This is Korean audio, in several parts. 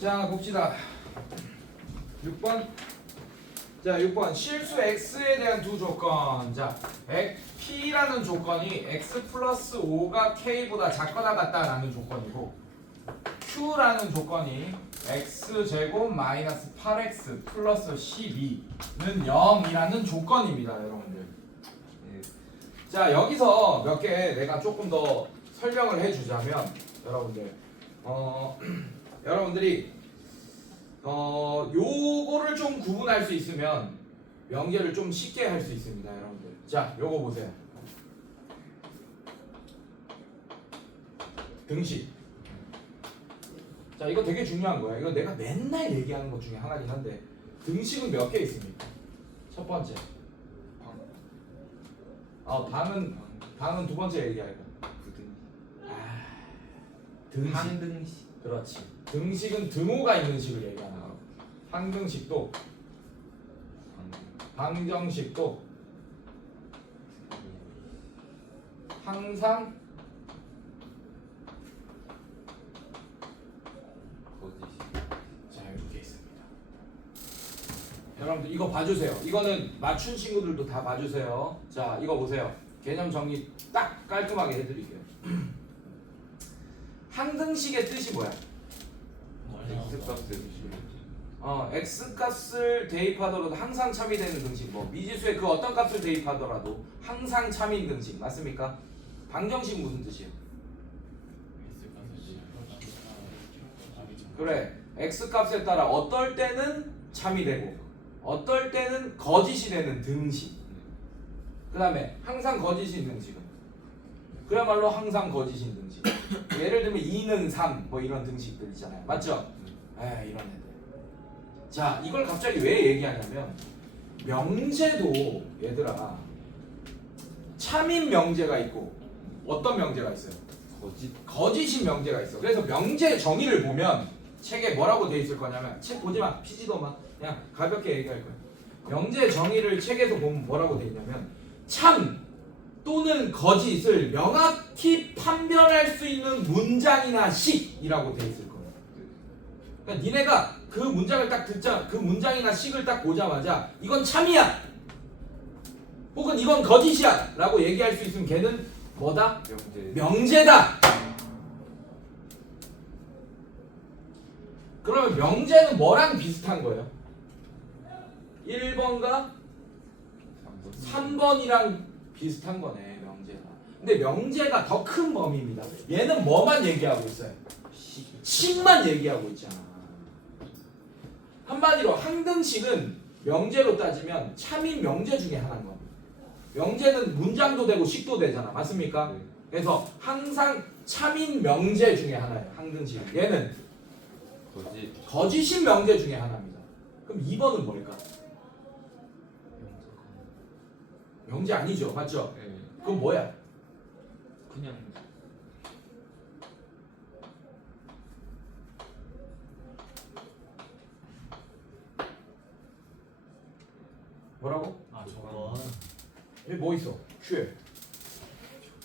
자, 봅시다. 6번. 자, 6번. 실수 x에 대한 두 조건. 자, p라는 조건이 x 플러스 5가 k보다 작거나 같다라는 조건이고, q라는 조건이 x제곱 마이너스 8x 플러스 12는 0이라는 조건입니다, 여러분들. 자, 여기서 몇 개 내가 조금 더 설명을 해주자면, 여러분들, 여러분들이 요거를 좀 구분할 수 있으면 명제를 좀 쉽게 할 수 있습니다, 여러분들. 자, 요거 보세요. 등식. 자, 이거 되게 중요한 거야. 이거 내가 맨날 얘기하는 것 중에 하나긴 한데, 등식은 몇 개 있습니까? 첫 번째. 방은 두 번째 얘기할 거야. 등식. 항등식. 그렇지. 등식은 등호가 있는 식을 얘기하는 거야. 항등식도, 방정식도 항상 자, 이렇게 있습니다. 여러분들 이거 봐주세요. 이거는 맞춘 친구들도 다 봐주세요. 자, 이거 보세요. 개념 정리 딱 깔끔하게 해드릴게요. 항등식의 뜻이 뭐야? x값을 대입하더라도 항상 참이되는 등식. 뭐 미지수의 그 어떤 값을 대입하더라도 항상 참인 등식 맞습니까? 방정식은 무슨 뜻이에요? 그래, x값에 따라 어떨 때는 참이 되고 어떨 때는 거짓이 되는 등식. 그 다음에 항상 거짓인 등식은 그야말로 항상 거짓인 등식. 예를 들면 2는 3 뭐 이런 등식들 있잖아요. 맞죠? 이런 애들. 자, 이걸 갑자기 왜 얘기하냐면 명제도 얘들아 참인 명제가 있고 어떤 명제가 있어요? 거짓인 명제가 있어. 그래서 명제 정의를 보면 책에 뭐라고 돼 있을 거냐면, 책 보지 마, 피지도 마, 그냥 가볍게 얘기할 거야. 명제 정의를 책에서 보면 뭐라고 돼 있냐면 참 또는 거짓을 명확히 판별할 수 있는 문장이나 식이라고 돼 있을 거예요. 그러니까 니네가 그 문장을 딱 듣자, 그 문장이나 식을 딱 보자마자 이건 참이야 혹은 이건 거짓이야 라고 얘기할 수 있으면 걔는 뭐다? 명제다. 그러면 명제는 뭐랑 비슷한 거예요? 1번과 3번이랑 비슷한 거네, 명제가. 근데 명제가 더 큰 범위입니다. 얘는 뭐만 얘기하고 있어요? 식만 얘기하고 있잖아. 한마디로 항등식은 명제로 따지면 참인 명제 중에 하나인 겁니다. 명제는 문장도 되고 식도 되잖아. 맞습니까? 그래서 항상 참인 명제 중에 하나예요, 항등식. 얘는 거짓인 명제 중에 하나입니다. 그럼 2번은 뭘까? 명제 아니죠, 맞죠? 그건 뭐야? 그냥 뭐라고? 저거 여기 뭐 있어? Q에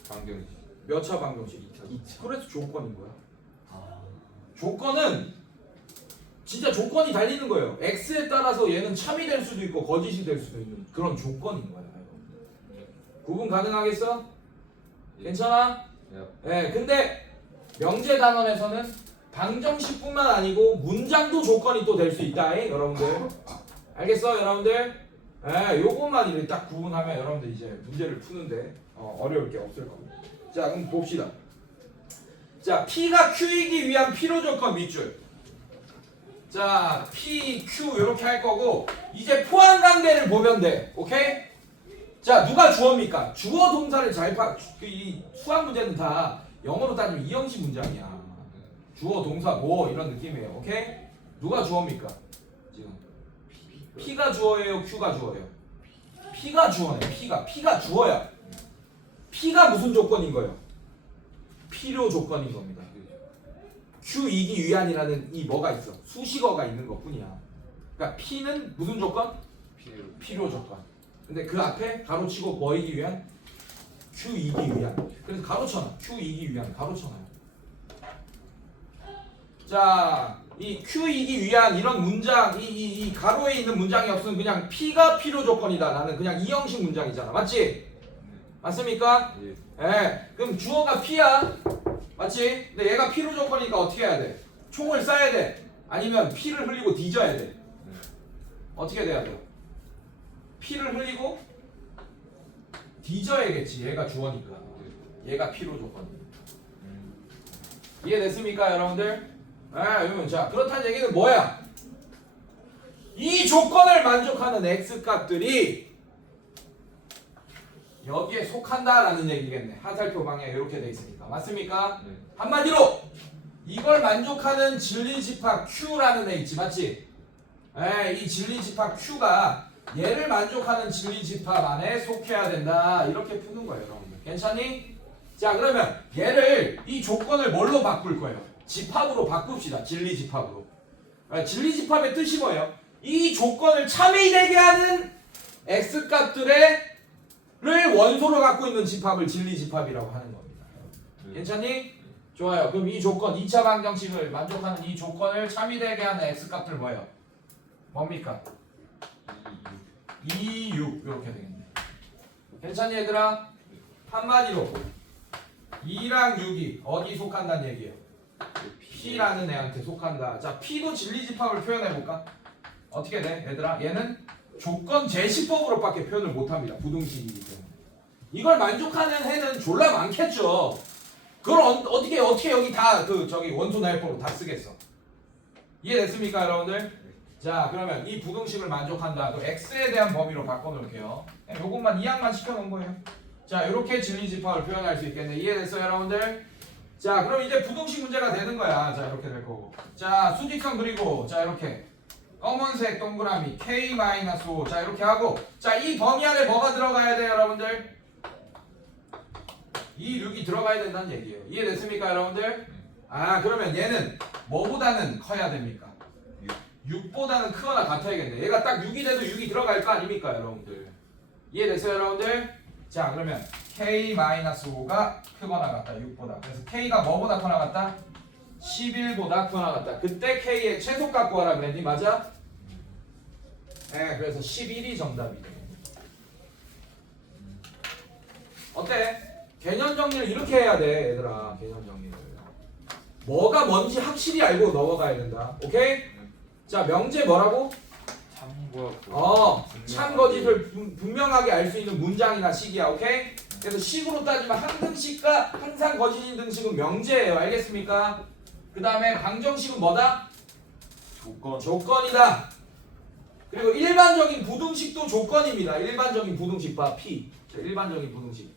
방정식. 몇 차 방정식? 2차. 그래서 조건인 거야. 조건은 진짜 조건이 달리는 거예요. x에 따라서 얘는 참이 될 수도 있고 거짓이 될 수도 있는 그런 조건인 거야. 구분 가능하겠어? 괜찮아? 네, 근데 명제 단원에서는 방정식뿐만 아니고 문장도 조건이 또 될 수 있다, 여러분들. 알겠어, 여러분들? 네, 요것만 이렇게 딱 구분하면 여러분들 이제 문제를 푸는데 어려울 게 없을 겁니다. 자, 그럼 봅시다. 자, P가 Q이기 위한 필요 조건 밑줄. 자, P, Q 이렇게 할 거고 이제 포함 관계를 보면 돼. 오케이? 자, 누가 주어입니까? 주어 동사를 이 수학 문제는 다 영어로 따지면 이 형식 문장이야. 주어 동사 뭐 이런 느낌이에요. 오케이? 누가 주어입니까? 지금 P가 주어예요, Q가 주어예요? P가 주어네. P가 주어야. P가 무슨 조건인 거예요? 필요 조건인 겁니다. Q이기 위한이라는 이 뭐가 있어? 수식어가 있는 것뿐이야. 그러니까 P는 무슨 조건? 필요 조건. 근데 그 앞에 가로치고 뭐이기 위한? Q이기 위한. 그래서 가로쳐놔. Q이기 위한 가로쳐놔요. 자, 이 Q이기 위한 이런 문장, 이 가로에 있는 문장이 없으면 그냥 P가 필요 조건이다. 나는 그냥 이 형식 문장이잖아. 맞지? 맞습니까? 예. 예. 그럼 주어가 P야. 맞지? 근데 얘가 필요 조건이니까 어떻게 해야 돼? 총을 쏴야 돼. 아니면 피를 흘리고 뒤져야 돼. 어떻게 돼야 돼요? 피를 흘리고 뒤져야겠지. 얘가 주어니까. 얘가 필요 조건이니까. 이해됐습니까, 여러분들? 여러분, 자, 그렇다는 얘기는 뭐야? 이 조건을 만족하는 x 값들이 여기에 속한다라는 얘기겠네. 하살표 방향 이렇게 돼 있으니까. 맞습니까? 네. 한마디로 이걸 만족하는 진리집합 Q라는 애 있지, 맞지? 이 진리집합 Q가 얘를 만족하는 진리집합 안에 속해야 된다. 이렇게 푸는 거예요, 여러분들. 괜찮니? 자, 그러면 얘를 이 조건을 뭘로 바꿀 거예요? 집합으로 바꿉시다. 진리집합으로. 진리집합의 뜻이 뭐예요? 이 조건을 참이되게 하는 x 값들을 원소로 갖고 있는 집합을 진리집합이라고 하는 겁니다. 괜찮니? 좋아요. 그럼 이 조건, 2차 방정식을 만족하는 이 조건을 참이되게 하는 x 값들 뭐예요? 뭡니까? 2, 6 이렇게 되겠네. 괜찮니 얘들아? 한마디로 2랑 6이 어디 속한다는 얘기예요? P라는 애한테 속한다. 자, P도 진리집합을 표현해볼까? 어떻게 돼? 얘들아, 얘는 조건 제시법으로밖에 표현을 못합니다. 부등식이기 때문에. 이걸 만족하는 해는 졸라 많겠죠. 그걸 어떻게 여기 다 저기 원소 나열법으로 다 쓰겠어. 이해됐습니까, 여러분들? 자, 그러면 이 부등식을 만족한다. 그 x에 대한 범위로 바꿔놓을게요. 요것만 이항만 시켜놓은 거예요. 자, 이렇게 진리집합을 표현할 수 있겠네. 이해됐어요, 여러분들? 자, 그럼 이제 부등식 문제가 되는 거야. 자, 이렇게 될 거고. 자, 수직선 그리고 자, 이렇게 검은색 동그라미 k-5. 자, 이렇게 하고, 자, 이 범위 안에 뭐가 들어가야 돼요, 여러분들? 이 6이 들어가야 된다는 얘기예요. 이해됐습니까, 여러분들? 그러면 얘는 뭐보다는 커야 됩니까? 6보다는 크거나 같아야겠네. 얘가 딱 6이 돼도 6이 들어갈 거 아닙니까, 여러분들? 이해됐어요, 여러분들? 자, 그러면 k-5가 크거나 같다, 6보다. 그래서 k가 뭐보다 크거나 같다? 11보다 크거나 같다. 그때 k의 최소값 구하라 그랬니? 맞아? 네, 그래서 11이 정답이 돼. 어때? 개념 정리를 이렇게 해야 돼, 얘들아. 개념 정리를. 뭐가 뭔지 확실히 알고 넘어가야 된다. 오케이? 자, 명제 뭐라고? 참과 참 거짓을 분명하게 알 수 있는 문장이나 식이야. 오케이? 그래서 식으로 따지면 항등식과 항상 거짓인 등식은 명제예요. 알겠습니까? 그 다음에 방정식은 뭐다? 조건이다. 그리고 일반적인 부등식도 조건입니다. 일반적인 부등식 봐. P. 자, 일반적인 부등식.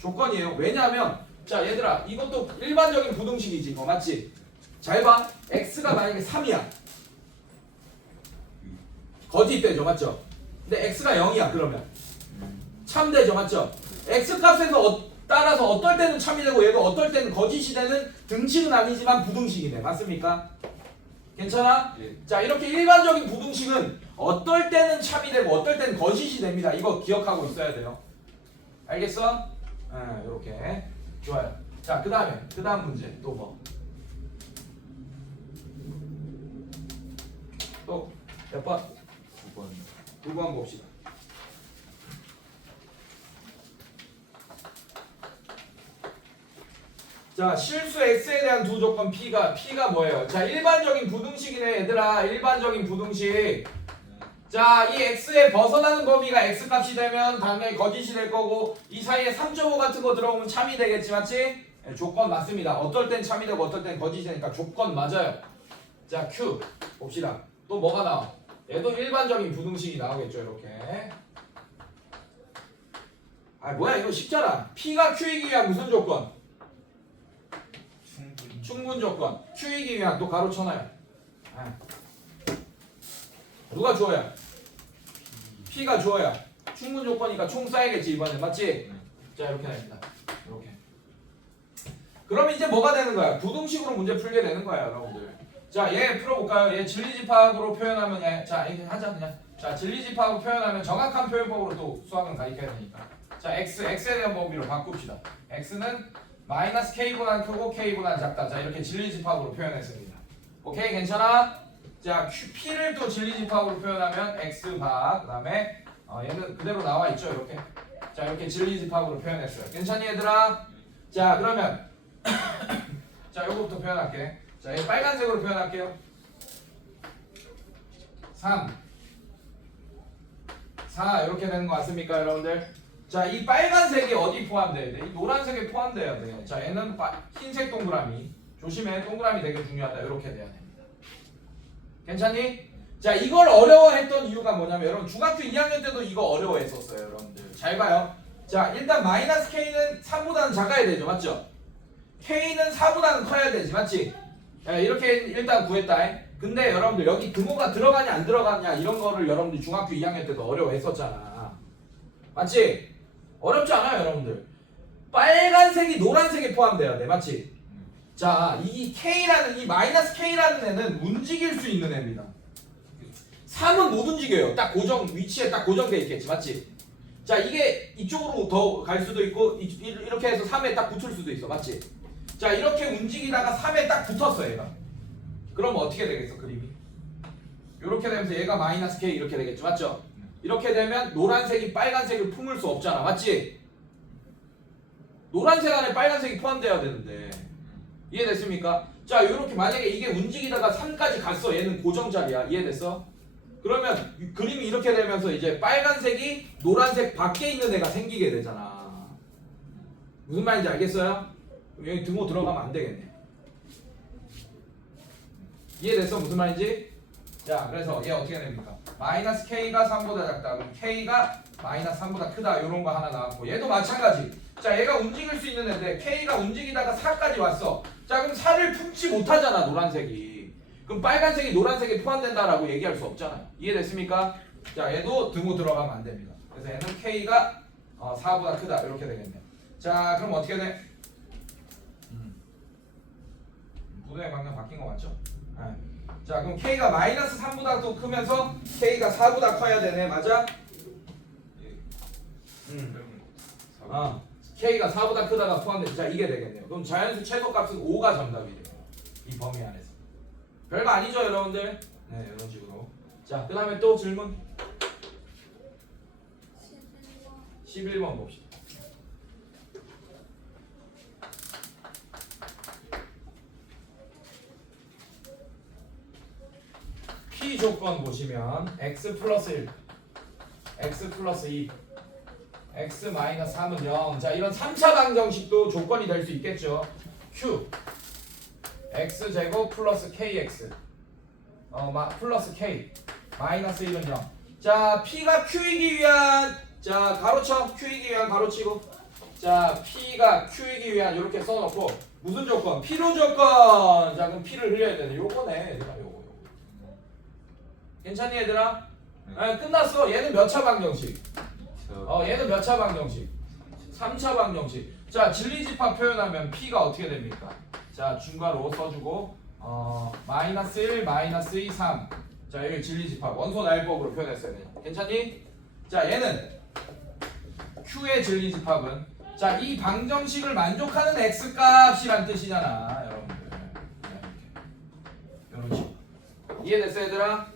조건이에요. 왜냐하면 자, 얘들아, 이것도 일반적인 부등식이지. 이거 맞지? 잘 봐. x가 만약에 3이야. 거짓되죠. 맞죠? 근데 x가 0이야. 그러면 참되죠. 맞죠? x 값에서 따라서 어떨 때는 참이 되고 얘가 어떨 때는 거짓이 되는 등식은 아니지만 부등식이네. 맞습니까? 괜찮아? 예. 자, 이렇게 일반적인 부등식은 어떨 때는 참이 되고 어떨 때는 거짓이 됩니다. 이거 기억하고 있어야 돼요. 알겠어? 이렇게. 좋아요. 자, 그 다음 문제 또 뭐? 또 몇 번? 9번. 9번 봅시다. 자, 실수 x에 대한 두 조건 P가 뭐예요? 자, 일반적인 부등식이네, 얘들아. 일반적인 부등식. 자, 이 x에 벗어나는 범위가 x 값이 되면 당연히 거짓이 될 거고, 이 사이에 3.5 같은 거 들어오면 참이 되겠지, 맞지? 네, 조건 맞습니다. 어떨 땐 참이 되고 어떨 땐 거짓이 되니까 조건 맞아요. 자, Q 봅시다. 또 뭐가 나와? 얘도 일반적인 부등식이 나오겠죠, 이렇게. 뭐야, 이거 쉽잖아. P가 Q이기 위한 무슨 조건? 충분 조건. Q이기 위한 또 가로 쳐놔요. 누가 주어야? P가 주어야. 충분 조건이니까 총 쌓이겠지, 이번에. 맞지? 자, 이렇게 됩니다. 이렇게. 그럼 이제 뭐가 되는 거야? 부등식으로 문제 풀게 되는 거야, 여러분들. 자, 얘 풀어볼까요? 얘 진리집합으로 표현하면 얘, 자, 이렇게 하자 그냥. 자, 진리집합으로 표현하면 정확한 표현법으로 또 수학은 가르쳐야 되니까. 자, x에 대한 범위로 바꿉시다. x는 마이너스 K보다는 크고 K보다는 작다. 자 이렇게 진리집합으로 표현했습니다. 오케이 괜찮아? 자 P를 또 진리집합으로 표현하면 X바 그 다음에 얘는 그대로 나와 있죠 이렇게. 자 이렇게 진리집합으로 표현했어요. 괜찮니 얘들아? 자 그러면 자 요거부터 표현할게. 자 이 빨간색으로 표현할게요. 3 4 이렇게 되는 거 맞습니까 여러분들? 자 이 빨간색이 어디 포함돼야 돼? 이 노란색에 포함돼야 돼. 자 얘는 흰색 동그라미 조심해. 동그라미 되게 중요하다. 이렇게 돼야 됩니다. 괜찮니? 자 이걸 어려워했던 이유가 뭐냐면 여러분 중학교 2학년 때도 이거 어려워했었어요 여러분들. 잘 봐요. 자 일단 마이너스 K는 3보다는 작아야 되죠 맞죠? K는 4보다는 커야 되지 맞지? 야, 이렇게 일단 구했다. 근데 여러분들 여기 등호가 들어가냐 안 들어가냐 이런 거를 여러분들 중학교 2학년 때도 어려워했었잖아 맞지? 어렵지 않아요 여러분들. 빨간색이 노란색에 포함돼야 돼 맞지? 자 이 K라는 이 마이너스 K라는 애는 움직일 수 있는 애입니다. 3은 못 움직여요. 딱 고정 위치에 딱 고정돼 있겠지 맞지? 자 이게 이쪽으로 더 갈 수도 있고 이렇게 해서 3에 딱 붙을 수도 있어 맞지? 자 이렇게 움직이다가 3에 딱 붙었어 얘가. 그럼 어떻게 되겠어 그림이? 이렇게 되면서 얘가 마이너스 K 이렇게 되겠죠 맞죠? 이렇게 되면 노란색이 빨간색을 품을 수 없잖아 맞지? 노란색 안에 빨간색이 포함돼야 되는데 이해됐습니까? 자 이렇게 만약에 이게 움직이다가 3까지 갔어. 얘는 고정자리야. 이해됐어? 그러면 그림이 이렇게 되면서 이제 빨간색이 노란색 밖에 있는 애가 생기게 되잖아. 무슨 말인지 알겠어요? 여기 등호 들어가면 안 되겠네. 이해됐어? 무슨 말인지? 자 그래서 얘 어떻게 됩니까? 마이너스 K가 3보다 작다. 그럼 K가 마이너스 3보다 크다. 이런 거 하나 나왔고 얘도 마찬가지. 자 얘가 움직일 수 있는 애인데 K가 움직이다가 4까지 왔어. 자 그럼 4를 품지 못하잖아 노란색이. 그럼 빨간색이 노란색에 포함된다라고 얘기할 수 없잖아요. 이해됐습니까? 자 얘도 등호 들어가면 안 됩니다. 그래서 얘는 K가 4보다 크다. 이렇게 되겠네요. 자 그럼 어떻게 돼? 부등의 방향 바뀐 거 맞죠? 네. 자 그럼 K가 마이너스 3보다 더 크면서 K가 4보다 커야 되네 맞아? K가 4보다 크다가 포함돼. 자 이게 되겠네요. 그럼 자연수 최소값은 5가 정답이 돼요. 이 범위 안에서. 별거 아니죠 여러분들? 네 이런 식으로. 자 그 다음에 또 질문 11번 봅시다. P 조건 보시면 x 플러스 1 x 플러스 2 x 마이너스 3은 0. 자 이런 3차 방정식도 조건이 될 수 있겠죠. q x 제곱 플러스 kx 플러스 k 마이너스 1은 0. 자 p가 q이기 위한 자 가로쳐 q이기 위한 가로치고 자 p가 q이기 위한 이렇게 써놓고 무슨 조건? 필요 조건. 자 그럼 p를 흘려야 되네. 요거네 얘들아 요거. 괜찮니 얘들아? 네, 끝났어. 얘는 몇 차 방정식? 얘는 몇 차 방정식? 3차 방정식. 자 진리집합 표현하면 p가 어떻게 됩니까? 자 중괄호 써주고 마이너스 1 마이너스 2 3. 자 여기 진리집합 원소 나열법으로 표현했어요. 괜찮니? 자 얘는 q의 진리집합은 자 이 방정식을 만족하는 x값이란 뜻이잖아 여러분들. 이런 식으로. 이해됐어 얘들아?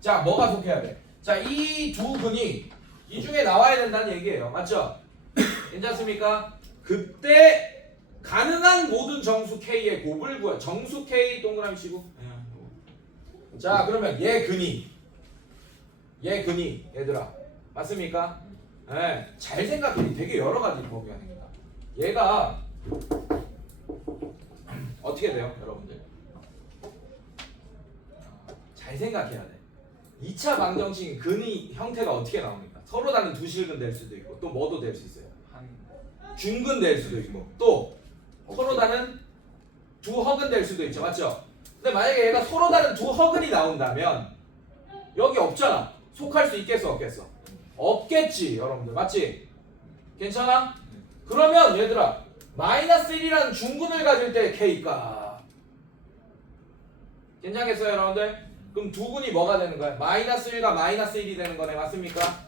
자 뭐가 속해야 돼? 자 이 두 근이 이 중에 나와야 된다는 얘기예요. 맞죠? 괜찮습니까? 그때 가능한 모든 정수 K의 곱을 구해. 정수 K 동그라미 치고. 자 그러면 얘 근이 얘들아 맞습니까? 네, 잘 생각해. 되게 여러 가지 범위가 됩니다. 얘가 어떻게 돼요 여러분들? 잘 생각해야 돼. 2차 방정식 근의 형태가 어떻게 나옵니까? 서로 다른 두 실근 될 수도 있고 또 뭐도 될 수 있어요. 중근 될 수도 있고 또 서로 다른 두 허근 될 수도 있죠. 맞죠? 근데 만약에 얘가 서로 다른 두 허근이 나온다면 여기 없잖아. 속할 수 있겠어 없겠어? 없겠지 여러분들. 맞지? 괜찮아? 그러면 얘들아 마이너스 1이라는 중근을 가질 때 K값 괜찮겠어요 여러분들? 그럼 두 근이 뭐가 되는 거야? 마이너스 1과 마이너스 1이 되는 거네. 맞습니까?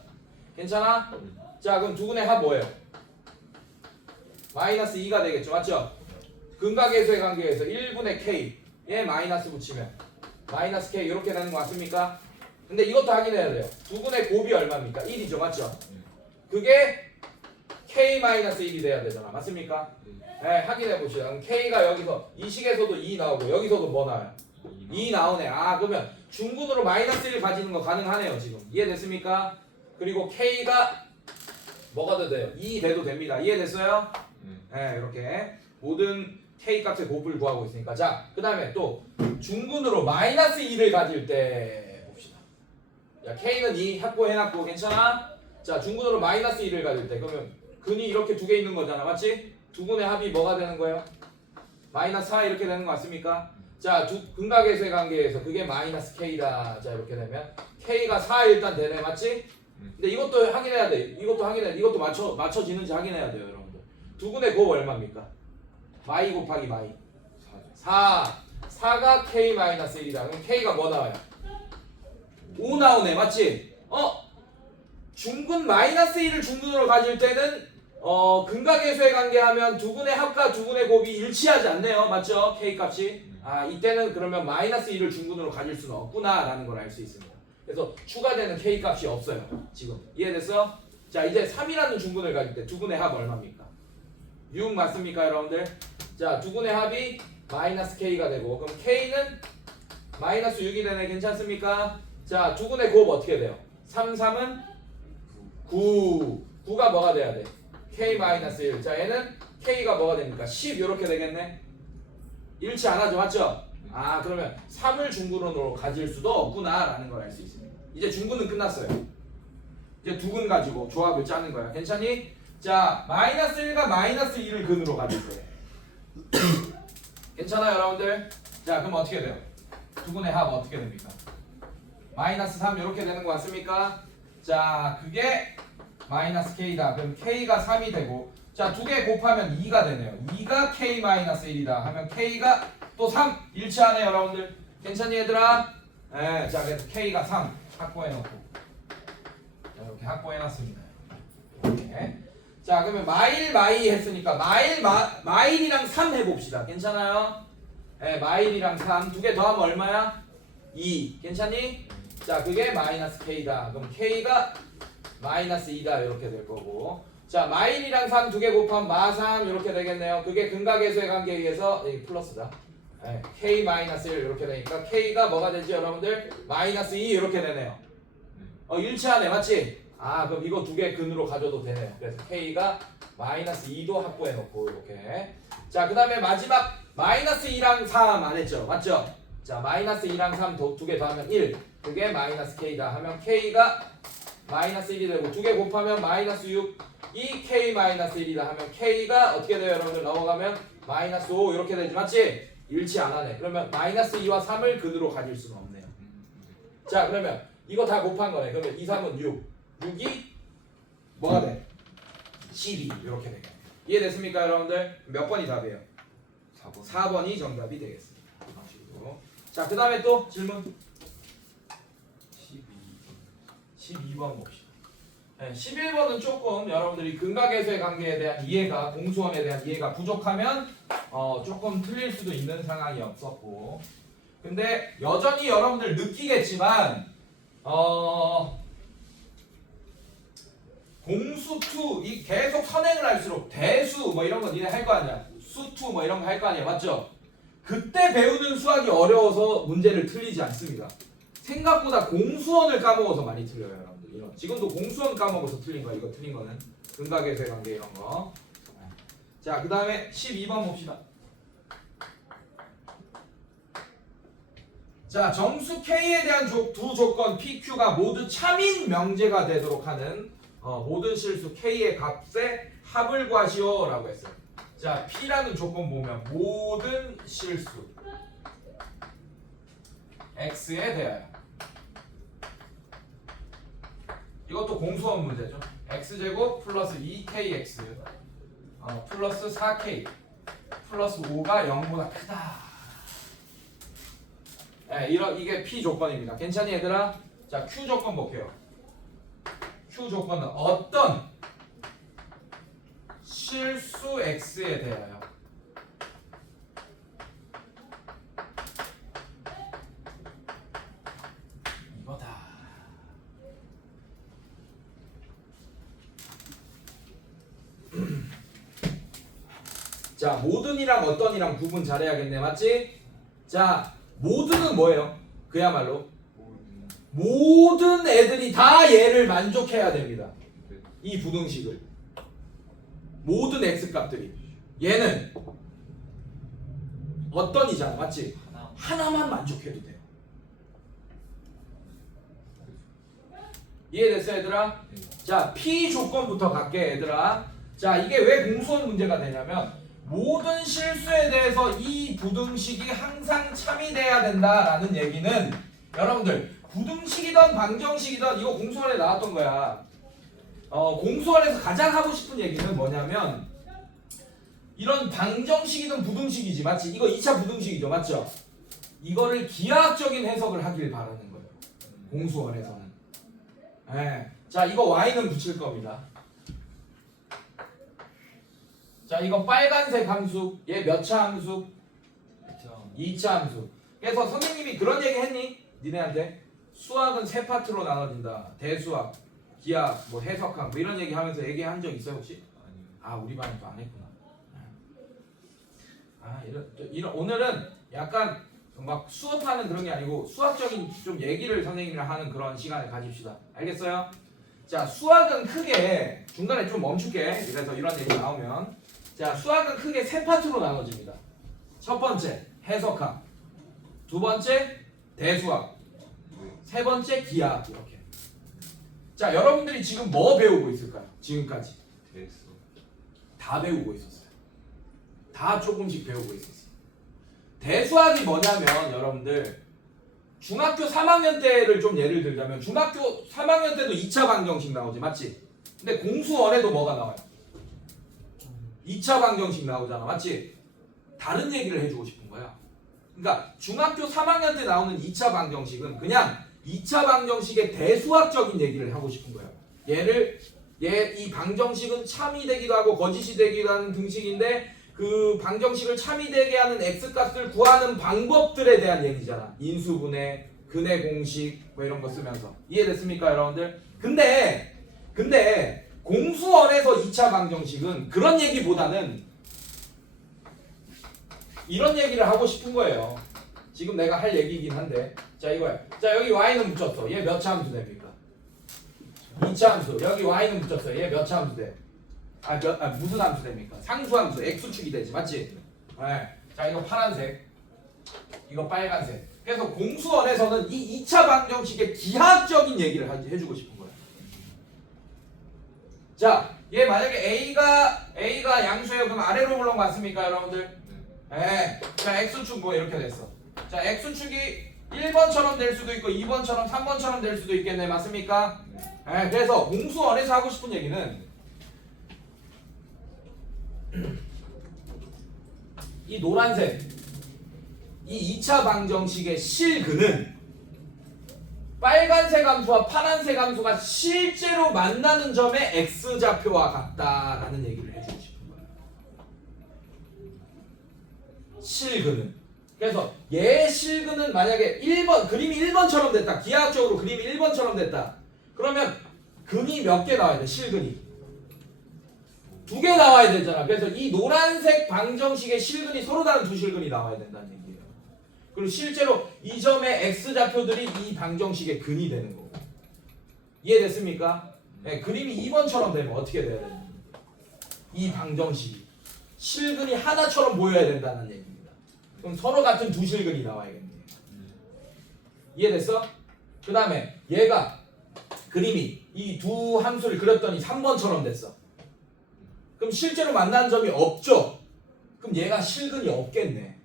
괜찮아? 자 그럼 두 근의 합 뭐예요? 마이너스 2가 되겠죠. 맞죠? 근각계수의 관계에서 1분의 k에 마이너스 붙이면 마이너스 k 이렇게 되는 거 맞습니까? 근데 이것도 확인해야 돼요. 두근의 곱이 얼마입니까? 1이죠. 맞죠? 그게 k-1이 돼야 되잖아. 맞습니까? 네, 확인해 봅시다. 그럼 k가 여기서 이 식에서도 2 나오고 여기서도 뭐 나와요? 2 나오네. 아 그러면 중근으로 마이너스 1 가지는 거 가능하네요. 지금 이해됐습니까? 그리고 k가 뭐가 더 돼요? 2 돼도 됩니다. 이해됐어요? 네, 이렇게 모든 k 값의 곱을 구하고 있으니까. 자, 그 다음에 또 중근으로 마이너스 2를 가질 때 봅시다. 야, k는 2 확보해놨고 괜찮아? 자, 중근으로 마이너스 2를 가질 때 그러면 근이 이렇게 두 개 있는 거잖아. 맞지? 두 근의 합이 뭐가 되는 거예요? 마이너스 4 이렇게 되는 거 맞습니까? 자, 근각계수의 관계에서 그게 마이너스 k다. 자, 이렇게 되면 k가 4 일단 되네. 맞지? 근데 이것도 확인해야 돼. 이것도 확인해야 돼. 이것도 맞춰지는지 확인해야 돼요, 여러분들. 두 근의 곱 얼마입니까? 마이 곱하기 마이 4가 k-1이다. 그럼 k가 뭐 나와요? 5 나오네. 맞지? 중근 마이너스 1을 중근으로 가질 때는 근각계수의 관계하면 두 근의 합과 두 근의 곱이 일치하지 않네요. 맞죠? k 값이. 아 이때는 그러면 마이너스 1을 중근으로 가질 수는 없구나 라는 걸 알 수 있습니다. 그래서 추가되는 k 값이 없어요. 지금 이해됐어? 자 이제 3이라는 중근을 가질 때 두 근의 합 얼마입니까? 6 맞습니까 여러분들? 자 두 근의 합이 마이너스 k가 되고 그럼 k는 마이너스 6이 되네. 괜찮습니까? 자 두 근의 곱 어떻게 돼요? 3, 3은 9. 9가 뭐가 돼야 돼? k-1. 자 얘는 k가 뭐가 됩니까? 10 이렇게 되겠네. 일치 안 하죠. 맞죠? 아 그러면 3을 중근으로 가질 수도 없구나 라는 걸 알 수 있습니다. 이제 중근은 끝났어요. 이제 두 근 가지고 조합을 짜는 거야. 괜찮니? 자 마이너스 1과 마이너스 2를 근으로 가질 거예요. 괜찮아요 여러분들? 자 그럼 어떻게 돼요? 두 근의 합 어떻게 됩니까? 마이너스 3 이렇게 되는 거 맞습니까? 자 그게 마이너스 k다. 그럼 k가 3이 되고 자 두 개 곱하면 2가 되네요. 2가 k-1이다 하면 k가 또 3 일치하네 여러분들. 괜찮니 얘들아? 네, 자 그래서 k가 3 확보해놓고 이렇게 확보해놨습니다. 이렇게. 자 그러면 마이 했으니까 마일이랑 3 해봅시다. 괜찮아요? 네, 마일이랑 3 두 개 더하면 얼마야? 2 괜찮니? 자 그게 마이너스 k다. 그럼 k가 마이너스 2다 이렇게 될 거고 자 마일이랑 3 두 개 곱하면 마3 이렇게 되겠네요. 그게 근각계수의 관계에 의해서 플러스다. 네, k-1 이렇게 되니까 k가 뭐가 되지 여러분들? 마이너스 2 이렇게 되네요. 일치하네 맞지? 아 그럼 이거 두 개 근으로 가져도 되네요. 그래서 k가 마이너스 2도 확보해 놓고 이렇게 자 그 다음에 마지막 마이너스 2랑 3 안 했죠? 맞죠? 자 마이너스 2랑 3 두 개 더하면 1 그게 마이너스 k다 하면 k가 마이너스 1이 되고 두 개 곱하면 마이너스 6 이 k-1이다 하면 k가 어떻게 돼요 여러분들? 넘어가면 마이너스 5 이렇게 되지 맞지? 일치 안 하네. 그러면 마이너스 2와 3을 근으로 가질 수는 없네요. 자 그러면 이거 다 곱한 거네. 그러면 2, 3은 6 6이 뭐가 돼? 12 이렇게 되겠네. 이해됐습니까 여러분들? 몇 번이 답이에요? 4번 4번이 정답이 되겠습니다. 자 그 다음에 또 질문 12번 봅시다. 네, 11번은 조금 여러분들이 근각계수의 관계에 대한 이해가 공수원에 대한 이해가 부족하면 조금 틀릴 수도 있는 상황이 없었고 근데 여전히 여러분들 느끼겠지만 공수2 이 계속 선행을 할수록 대수 뭐 이런 거 니네 할 거 아니야. 수2 뭐 이런 거 할 거 아니야. 맞죠? 그때 배우는 수학이 어려워서 문제를 틀리지 않습니다. 생각보다 공수원을 까먹어서 많이 틀려요 여러분들. 이런 지금도 공수원 까먹어서 틀린 거야. 이거 틀린 거는 근각계수의 관계 이런 거. 자 그 다음에 12번 봅시다. 자 정수 K에 대한 두 조건 PQ가 모두 참인 명제가 되도록 하는 모든 실수 K의 값의 합을 구하시오 라고 했어요. 자 P라는 조건 보면 모든 실수 X에 대하여 이것도 공수원 문제죠. X제곱 플러스 2KX 플러스 4K 플러스 5가 0보다 크다. 네, 이게 P 조건입니다. 괜찮니 얘들아? 자 Q 조건 볼게요. Q 조건은 어떤 실수 x에 대하여 이거다. 자, 모든이랑 어떤이랑 구분 잘해야겠네, 맞지? 자, 모든은 뭐예요? 그야말로 모든 애들이 다 얘를 만족해야 됩니다. 이 부등식을. 모든 x값들이. 얘는 어떤이잖아, 맞지? 하나만 만족해도 돼요. 이해됐어, 얘들아? 자, P 조건부터 갈게, 얘들아. 자, 이게 왜 공수원 문제가 되냐면 모든 실수에 대해서 이 부등식이 항상 참이돼야 된다라는 얘기는 여러분들 부등식이든 방정식이든 이거 공수원에 나왔던 거야. 공수원에서 가장 하고 싶은 얘기는 뭐냐면 이런 방정식이든 부등식이지, 맞지? 이거 2차 부등식이죠, 맞죠? 이거를 기하학적인 해석을 하길 바라는 거예요, 공수원에서는. 네. 자, 이거 y는 붙일 겁니다. 자, 이거 빨간색 함수, 얘 몇 차 함수? 2차 함수. 그래서 선생님이 그런 얘기 했니? 니네한테 수학은 세 파트로 나눠진다. 대수학, 기하, 뭐 해석학, 뭐 이런 얘기 하면서 얘기한 적 있어요 혹시? 아, 우리 반은 또 안 했구나. 아, 이런 오늘은 약간 막 수업하는 그런 게 아니고 수학적인 좀 얘기를 선생님이랑 하는 그런 시간을 가집시다. 알겠어요? 자, 수학은 크게 중간에 좀 멈출게. 그래서 이런 얘기 나오면 자, 수학은 크게 세 파트로 나눠집니다. 첫 번째 해석학, 두 번째 대수학, 세 번째 기하학. 이렇게. 자, 여러분들이 지금 뭐 배우고 있을까요? 지금까지 다 배우고 있었어요. 다 조금씩 배우고 있었어요. 대수학이 뭐냐면 여러분들 중학교 3학년 때를 좀 예를 들자면 중학교 3학년 때도 2차 방정식 나오지, 맞지? 근데 공수원에도 뭐가 나와요? 2차 방정식 나오잖아, 맞지? 다른 얘기를 해주고 싶은 거야. 그러니까 중학교 3학년 때 나오는 2차 방정식은 그냥 2차 방정식의 대수학적인 얘기를 하고 싶은 거예요. 이 방정식은 참이 되기도 하고 거짓이 되기도 하는 등식인데 그 방정식을 참이 되게 하는 x값을 구하는 방법들에 대한 얘기잖아. 인수분해, 근해 공식 뭐 이런 거 쓰면서. 이해됐습니까, 여러분들? 근데 공수원에서 2차 방정식은 그런 얘기보다는 이런 얘기를 하고 싶은 거예요. 지금 내가 할 얘기이긴 한데. 자, 이거야. 자, 여기 y는 붙였어. 얘 몇 차 함수 됩니까? 2차 함수. 여기 y는 붙였어. 얘 몇 차 함수 돼? 무슨 함수 됩니까? 상수함수, x축이 되지, 맞지? 네. 자, 이거 파란색, 이거 빨간색. 그래서 공수원에서는 이 2차 방정식의 기하학적인 얘기를 해주고 싶은 거예요. 자, 얘 만약에 A가 양수예요. 그럼 아래로 물론 맞습니까, 여러분들? 네. 자, x축 뭐 이렇게 됐어. 자, x축이 1번처럼 될 수도 있고 2번처럼 3번처럼 될 수도 있겠네, 맞습니까? 네. 그래서 공수원에서 하고 싶은 얘기는 이 노란색 이 2차 방정식의 실근은 빨간색 함수와 파란색 함수가 실제로 만나는 점의 x좌표와 같다라는 얘기를 해주고 싶은 거예요. 실근은. 그래서 얘 실근은 만약에 1번 그림이 1번처럼 됐다. 기하학적으로 그림이 1번처럼 됐다. 그러면 근이 몇 개 나와야 돼? 실근이 2개 나와야 되잖아. 그래서 이 노란색 방정식의 실근이 서로 다른 두 실근이 나와야 된다는 얘기예요. 그리고 실제로 이 점의 x좌표들이 이 방정식의 근이 되는 거고. 이해됐습니까? 네, 그림이 2번처럼 되면 어떻게 돼야 되는 거예요? 이 방정식이 실근이 하나처럼 보여야 된다는 얘기입니다. 그럼 서로 같은 두 실근이 나와야겠네요. 이해됐어? 그 다음에 얘가 그림이 이 두 함수를 그렸더니 3번처럼 됐어. 그럼 실제로 만나는 점이 없죠? 그럼 얘가 실근이 없겠네.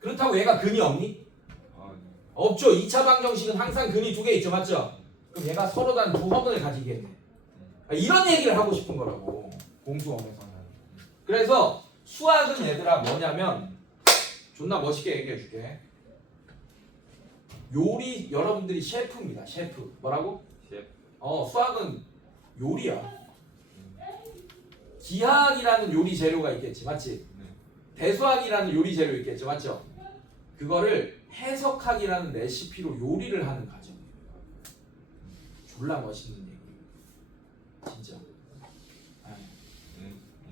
그렇다고 얘가 근이 없니? 없죠. 2차 방정식은 항상 근이 2개 있죠, 맞죠? 그럼 얘가 서로 다른 두 허분을 가지겠네. 이런 얘기를 하고 싶은 거라고, 공수원에서는. 그래서 수학은 얘들아 뭐냐면 존나 멋있게 얘기해 줄게. 요리, 여러분들이 셰프입니다. 셰프. 뭐라고? 수학은 요리야. 기하학이라는 요리 재료가 있겠지, 맞지? 네. 대수학이라는 요리 재료 있겠죠, 맞죠? 그거를 해석학이라는 레시피로 요리를 하는 과정이에요. 졸라 멋있는 얘기. 진짜.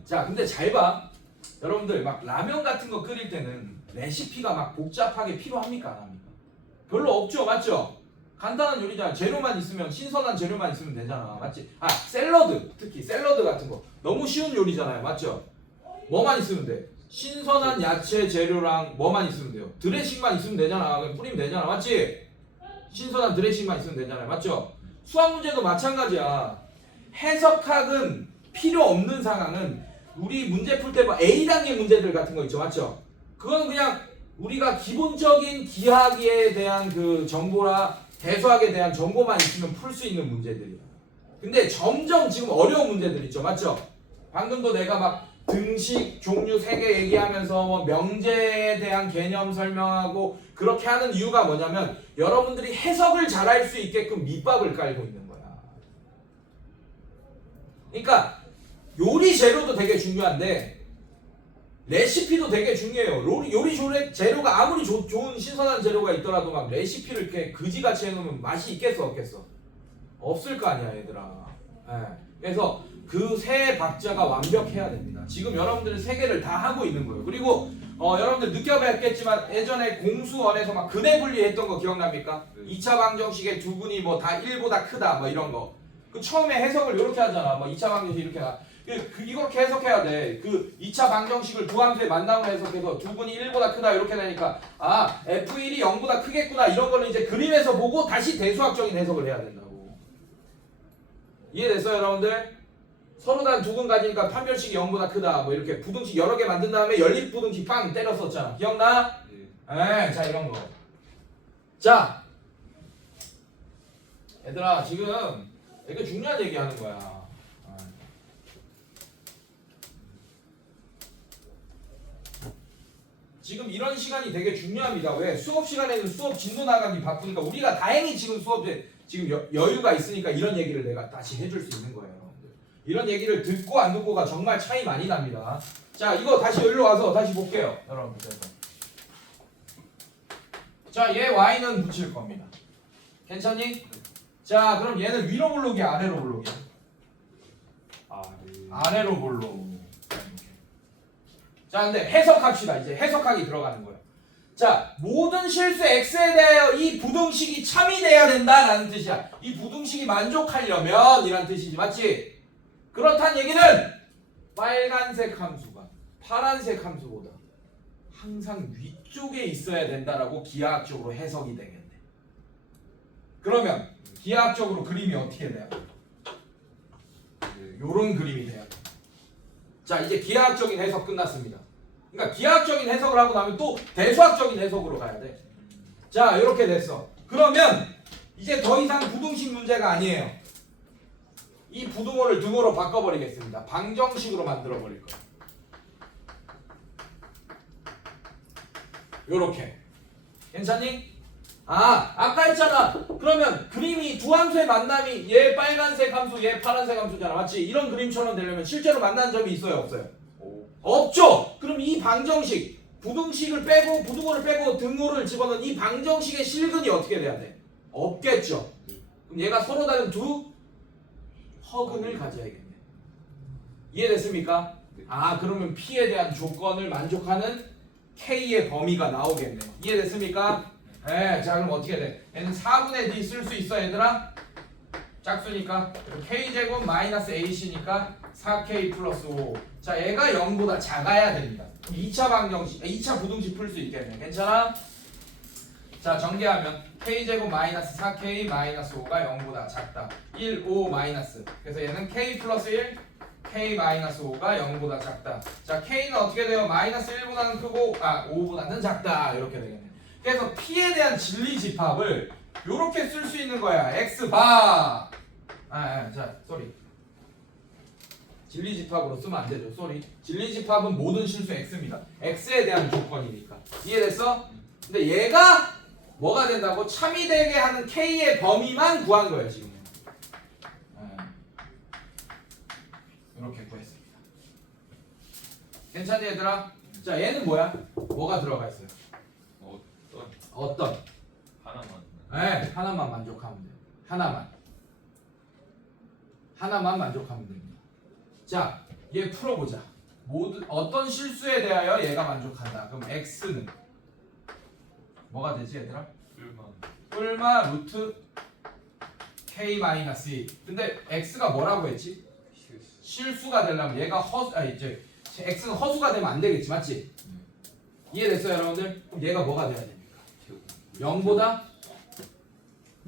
자, 근데 잘 봐. 여러분들 막 라면 같은 거 끓일 때는 레시피가 막 복잡하게 필요합니까, 안 합니까? 별로 없죠, 맞죠? 간단한 요리잖아. 재료만 있으면, 신선한 재료만 있으면 되잖아, 맞지? 아, 샐러드, 특히 샐러드 같은 거 너무 쉬운 요리잖아요, 맞죠? 뭐만 있으면 돼? 신선한 야채 재료랑 뭐만 있으면 돼요? 드레싱만 있으면 되잖아. 그냥 뿌리면 되잖아, 맞지? 신선한 드레싱만 있으면 되잖아요, 맞죠? 수학 문제도 마찬가지야. 해석학은 필요 없는 상황은 우리 문제 풀 때 뭐 A단계 문제들 같은 거 있죠, 맞죠? 그건 그냥 우리가 기본적인 기하학에 대한 그 정보라 대수학에 대한 정보만 있으면 풀 수 있는 문제들이야. 근데 점점 지금 어려운 문제들 있죠, 맞죠? 방금도 내가 막 등식 종류 3개 얘기하면서 뭐 명제에 대한 개념 설명하고 그렇게 하는 이유가 뭐냐면 여러분들이 해석을 잘할 수 있게끔 밑밥을 깔고 있는 거야. 그러니까 요리 재료도 되게 중요한데 레시피도 되게 중요해요. 요리 재료가 아무리 좋은 신선한 재료가 있더라도 막 레시피를 이렇게 그지같이 해놓으면 맛이 있겠어 없겠어? 없을 거 아니야, 얘들아. 예. 그래서 그 세 박자가 완벽해야 됩니다. 지금 여러분들은 세 개를 다 하고 있는 거예요. 그리고 여러분들 느껴봤겠지만 예전에 공수원에서 막 근해 분리했던 거 기억납니까? 네. 2차 방정식의 두근이 뭐 다 1보다 크다 뭐 이런 거. 그 처음에 해석을 이렇게 하잖아. 뭐 2차 방정식 이렇게 이렇게 해석해야 돼. 그 2차 방정식을 두 함수의 만남을 해석해서 두근이 1보다 크다 이렇게 되니까 아 F1이 0보다 크겠구나 이런 거는 이제 그림에서 보고 다시 대수학적인 해석을 해야 된다고. 이해됐어요, 여러분들? 서로 다른 두근 가지니까 판별식이 0보다 크다 뭐 이렇게 부등식 여러 개 만든 다음에 연립 부등식 빵 때렸었잖아. 기억나? 네. 자 이런 거. 자 얘들아 지금 되게 중요한 얘기 하는 거야. 지금 이런 시간이 되게 중요합니다. 왜? 수업 시간에는 수업 진도 나가기 바쁘니까 우리가 다행히 지금 수업에 지금 여유가 있으니까 이런 얘기를 내가 다시 해줄 수 있는 거예요. 여러분들. 이런 얘기를 듣고 안 듣고가 정말 차이 많이 납니다. 자 이거 다시 여기로 와서 다시 볼게요. 여러분들. 자 얘 y는 붙일 겁니다. 괜찮니? 자 그럼 얘는 위로 볼록이야 아래로 볼록이야? 아래로 볼록. 자 근데 해석합시다. 이제 해석하기 들어가는 거예요. 자 모든 실수 x에 대하여 이 부등식이 참이 돼야 된다라는 뜻이야. 이 부등식이 만족하려면 이란 뜻이지, 맞지? 그렇단 얘기는 빨간색 함수가 파란색 함수보다 항상 위쪽에 있어야 된다라고 기하학적으로 해석이 되겠네. 그러면 기하학적으로 그림이 어떻게 돼야 돼? 요런 그림이 돼야 돼. 자 이제 기하학적인 해석 끝났습니다. 그러니까 기하학적인 해석을 하고 나면 또 대수학적인 해석으로 가야 돼. 자 이렇게 됐어. 그러면 이제 더 이상 부등식 문제가 아니에요. 이 부등호를 등호로 바꿔버리겠습니다. 방정식으로 만들어버릴 거예요. 요렇게. 괜찮니? 아까 했잖아. 그러면 그림이 두 함수의 만남이 얘 빨간색 함수 얘 파란색 함수잖아, 맞지? 이런 그림처럼 되려면 실제로 만나는 점이 있어요 없어요? 없죠. 그럼 이 방정식 부등식을 빼고 부등호를 빼고 등호를 집어넣은 이 방정식의 실근이 어떻게 돼야 돼? 없겠죠. 그럼 얘가 서로 다른 두 허근을 가져야겠네. 이해됐습니까? 그러면 P에 대한 조건을 만족하는 K의 범위가 나오겠네. 이해됐습니까? 네. 자 그럼 어떻게 돼? 얘는 4분의 D 쓸 수 있어 얘들아? 짝수니까 K제곱 마이너스 AC니까 4K 플러스 5. 자 얘가 0보다 작아야 됩니다. 2차 방정식, 2차 부등식 풀 수 있겠네. 괜찮아? 자 전개하면 K제곱 마이너스 4K 마이너스 5가 0보다 작다. 1, 5 마이너스. 그래서 얘는 K 플러스 1 K 마이너스 5가 0보다 작다. 자 K는 어떻게 돼요? 마이너스 1보다는 크고 5보다는 작다. 이렇게 되겠네. 그래서 P에 대한 진리 집합을 이렇게 쓸 수 있는 거야. X바. 자, 쏘리. 진리 집합으로 쓰면 안 되죠. 쏘리. 진리 집합은 모든 실수 X입니다. X에 대한 조건이니까. 이해됐어? 근데 얘가 뭐가 된다고? 참이 되게 하는 K의 범위만 구한 거예요, 지금. 이렇게 구했습니다. 괜찮니 얘들아? 자 얘는 뭐야? 뭐가 들어가 있어요? 어떤? 하나만. 네, 하나만 만족하면 돼요. 하나만 만족하면 됩니다. 자, 얘 풀어보자. 어떤 실수에 대하여 얘가 만족한다. 그럼 x는 뭐가 되지 얘들아? 뿔마 루트 k-2. 근데 x가 뭐라고 했지? 실수가 되려면 얘가 이제 x는 허수가 되면 안 되겠지, 맞지? 이해됐어요, 여러분들? 그럼 얘가 뭐가 돼야 됩니까? 0보다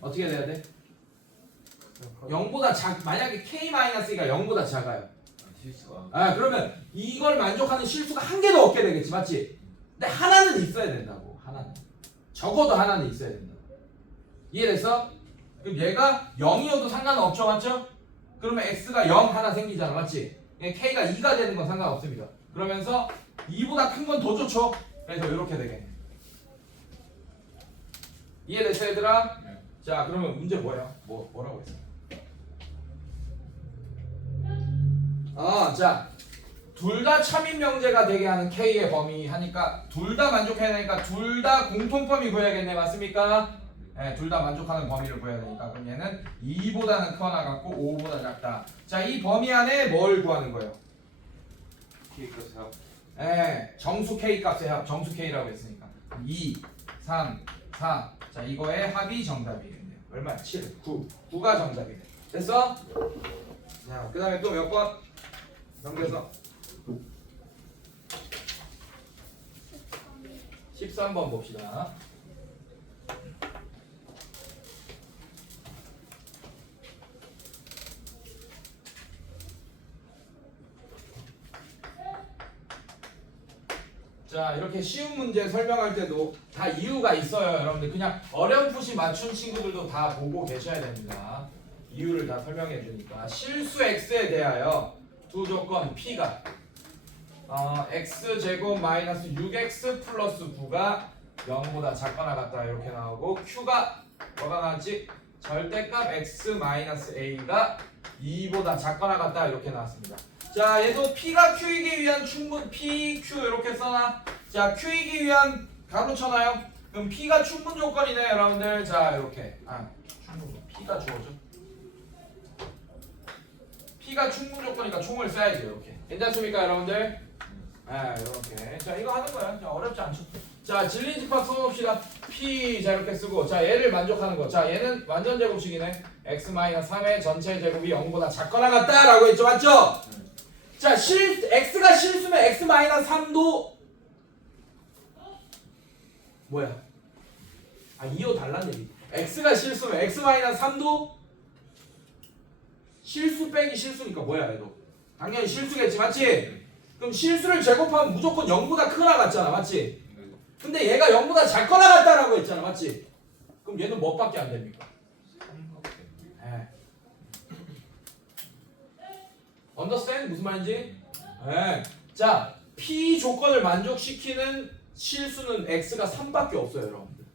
어떻게 돼야 돼? 0보다 만약에 k-2가 0보다 작아요. 실수가. 그러면 이걸 만족하는 실수가 한 개도 없게 되겠지, 맞지? 근데 하나는 있어야 된다고. 하나는. 적어도 하나는 있어야 된다고. 이해됐어? 그럼 얘가 0이어도 상관없죠, 맞죠? 그러면 x가 0 하나 생기잖아, 맞지? k가 2가 되는 건 상관없습니다. 그러면서 2보다 큰 건 더 좋죠? 그래서 이렇게 되겠네. 이해됐어, 얘들아? 네. 자, 그러면 문제 뭐예요? 뭐라고 했어? 자, 둘 다 참인 명제가 되게 하는 K의 범위 하니까 둘 다 만족해야 되니까 둘 다 공통범위 구해야겠네, 맞습니까? 네, 둘 다 만족하는 범위를 구해야 되니까 그럼 얘는 2보다는 크거나 같고 5보다 작다. 자, 이 범위 안에 뭘 구하는 거예요? K값 합. 네, 정수 K 값의 합, 정수 K라고 했으니까 2, 3, 4. 자, 이거의 합이 정답이겠네요. 얼마야? 7, 9. 9가 정답이네. 됐어? 자, 그 다음에 또 몇 번? 넘겨서 13번 봅시다. 자, 이렇게 쉬운 문제 설명할 때도 다 이유가 있어요, 여러분들. 그냥 어렴풋이 맞춘 친구들도 다 보고 계셔야 됩니다. 이유를 다 설명해 주니까. 실수 x에 대하여 두 조건 p가 x제곱 마이너스 6x 플러스 9가 0보다 작거나 같다 이렇게 나오고 q가 뭐가 나왔지? 절대값 x 마이너스 a가 2보다 작거나 같다 이렇게 나왔습니다. 자, 얘도 p가 q이기 위한 p, q 이렇게 써놔. 자, q이기 위한 가로 쳐놔요. 그럼 p가 충분 조건이네, 여러분들. 자, 이렇게 충분 p가 주어져. p가 충분 조건이니까 총을 써야지 이렇게. 괜찮습니까, 여러분들? 이렇게. 자, 이거 하는 거야. 자, 어렵지 않죠? 자, 진리집합 써봅시다. p 자 이렇게 쓰고, 자, 얘를 만족하는 거. 자, 얘는 완전 제곱식이네. x-3의 전체 제곱이 0보다 작거나 같다라고 했죠, 맞죠? 자, x가 실수면 x-3도 뭐야? 이어 달라는 얘기. x가 실수면 x-3도 실수 빼기 실수니까 뭐야, 얘도? 당연히 실수겠지, 맞지? 그럼 실수를 제곱하면 무조건 0보다 크거나 같잖아, 맞지? 근데 얘가 0보다 작거나 같다라고 했잖아, 맞지? 그럼 얘는 뭐밖에 안 됩니까? understand? 무슨 말인지? 자, P 조건을 만족시키는 실수는 X가 3밖에 없어요, 여러분들.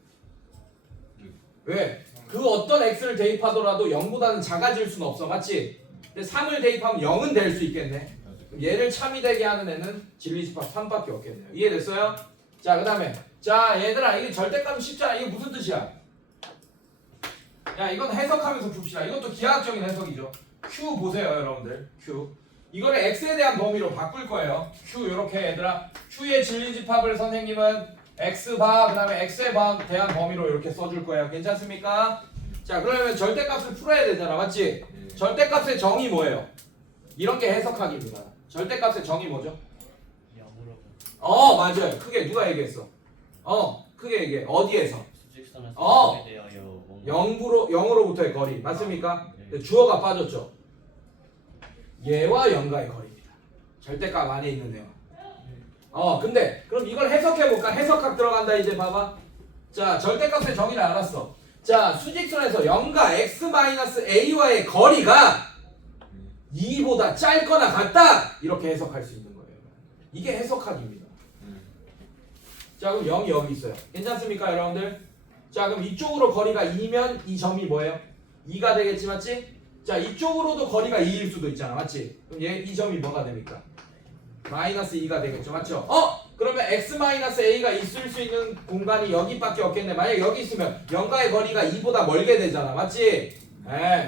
왜? 그 어떤 X를 대입하더라도 0보다는 작아질 수는 없어, 맞지? 근데 3을 대입하면 0은 될 수 있겠네. 그럼 얘를 참이 되게 하는 애는 진리집합 3밖에 없겠네요. 이해됐어요? 자, 그 다음에 자, 얘들아, 이게 절대값이 쉽잖아. 이게 무슨 뜻이야? 야, 이건 해석하면서 풉시다. 이것도 기하학적인 해석이죠. Q 보세요, 여러분들. Q. 이거를 X에 대한 범위로 바꿀 거예요. Q 이렇게 얘들아. Q의 진리집합을 선생님은 X바 그 다음에 X에 대한 범위로 이렇게 써줄 거예요. 괜찮습니까? 자, 그러면 절대값을 풀어야 되잖아, 맞지? 절대값의 정의 뭐예요? 이런 게 해석하기입니다. 절대값의 정의 뭐죠? 맞아요. 크게 누가 얘기했어? 크게 얘기해. 어디에서? 수직선에서 어. 에 대하여 0으로부터의 거리 맞습니까? 주어가 빠졌죠. 얘와 0과의 거리입니다. 절대값 안에 있는 애와. 근데 그럼 이걸 해석해볼까? 해석학 들어간다. 이제 봐봐. 자, 절대값의 정의를 알았어. 자, 수직선에서 0과 x-a와의 거리가 2보다 짧거나 같다. 이렇게 해석할 수 있는 거예요. 이게 해석학입니다. 자, 그럼 0이 여기 있어요. 괜찮습니까, 여러분들? 자, 그럼 이쪽으로 거리가 2면 이 점이 뭐예요? 2가 되겠지, 맞지? 자, 이쪽으로도 거리가 2일 수도 있잖아, 맞지? 그럼 이 점이 뭐가 됩니까? 마이너스 2가 되겠죠. 맞죠? 그러면 x-a가 있을 수 있는 공간이 여기밖에 없겠네. 만약 여기 있으면 0과의 거리가 2보다 멀게 되잖아. 맞지?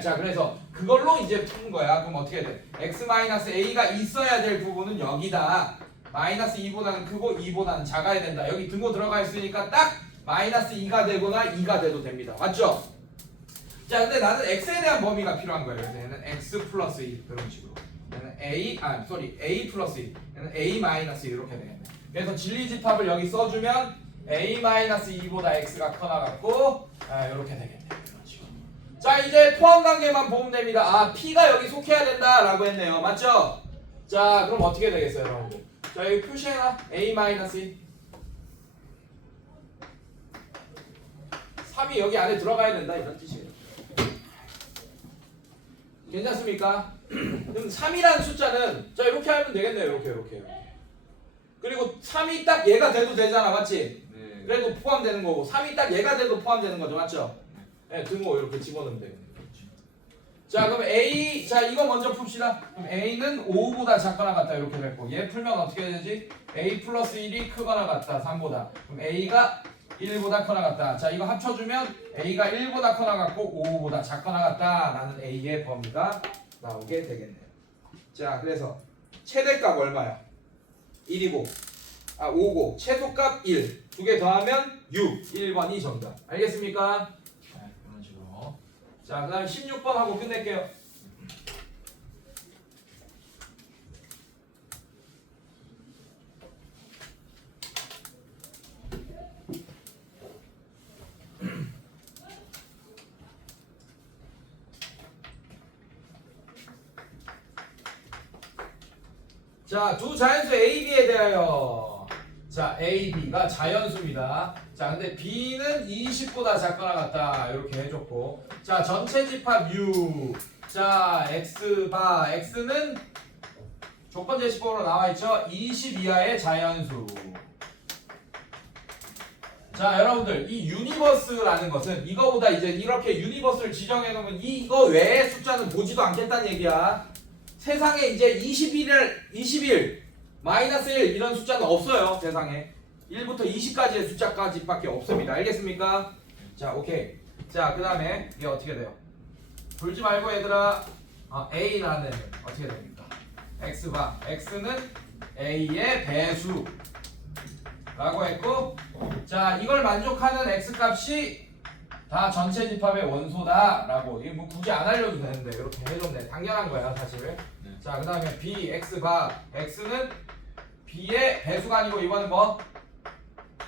자, 그래서 그걸로 이제 푸는 거야. 그럼 어떻게 돼? x-a가 있어야 될 부분은 여기다. 마이너스 2보다는 크고 2보다는 작아야 된다. 여기 등호 들어가 있으니까 딱 마이너스 2가 되거나 2가 돼도 됩니다. 맞죠? 자, 근데 나는 x에 대한 범위가 필요한 거예요. 그래서 얘는 x 플러스 2 그런 식으로. 얘는 a 플러스 2. 얘는 a 마이너스 2 이렇게 되겠네. 그래서 진리집합을 여기 써주면 a 마이너스 2보다 x가 커나갔고 이렇게 되겠네. 이런 식으로. 자, 이제 포함 관계만 보면 됩니다. p가 여기 속해야 된다라고 했네요. 맞죠? 자, 그럼 어떻게 되겠어요, 여러분들? 자, 여기 표시해놔. a 마이너스 2. 3이 여기 안에 들어가야 된다 이런 뜻이에요. 괜찮습니까? 그럼 3이라는 숫자는 자 이렇게 하면 되겠네요. 이렇게. 그리고 3이 딱 얘가 돼도 되잖아. 맞지? 네. 그래도 포함되는 거고 3이 딱 얘가 돼도 포함되는 거죠. 맞죠? 네, 등호 이렇게 집어넣으면 되겠네요. 자, 그럼 A 자 이거 먼저 풉시다. 그럼 A는 5보다 작거나 같다 이렇게 됐고 얘 풀면 어떻게 되지? A 플러스 1이 크거나 같다 3보다. 그럼 A가 1보다 커나 같다. 자, 이거 합쳐주면 A가 1보다 커나 같고 5보다 작거나 같다 라는 A의 범위가 나오게 되겠네요. 자, 그래서 최대값 얼마야? 1이고 5고 최소값 1 두 개 더하면 6 1번이 정답. 알겠습니까? 네, 이런 식으로. 자, 그 다음에 16번 하고 끝낼게요. 자, 두 자연수 A, B에 대하여 자, A, B가 자연수입니다. 자, 근데 B는 20보다 작거나 같다 이렇게 해줬고 자, 전체 집합 U 자, X 바 X는 조건 제시법으로 나와있죠. 20 이하의 자연수. 자, 여러분들 이 유니버스라는 것은 이거보다 이제 이렇게 유니버스를 지정해 놓으면 이거 외의 숫자는 보지도 않겠다는 얘기야. 세상에 이제 21, 마이너스 1 이런 숫자는 없어요. 세상에 1부터 20까지의 숫자까지밖에 없습니다. 알겠습니까? 자, 오케이. 자, 그 다음에 이게 어떻게 돼요? 돌지 말고 얘들아. A라는 어떻게 됩니까? X바 X는 A의 배수 라고 했고 자, 이걸 만족하는 X값이 다 전체 집합의 원소다 라고 이거 뭐 굳이 안 알려도 되는데 이렇게 해줬네. 당연한 거야 사실. 자, 그 다음에 B, X바 X는 B의 배수가 아니고 이거는 뭐?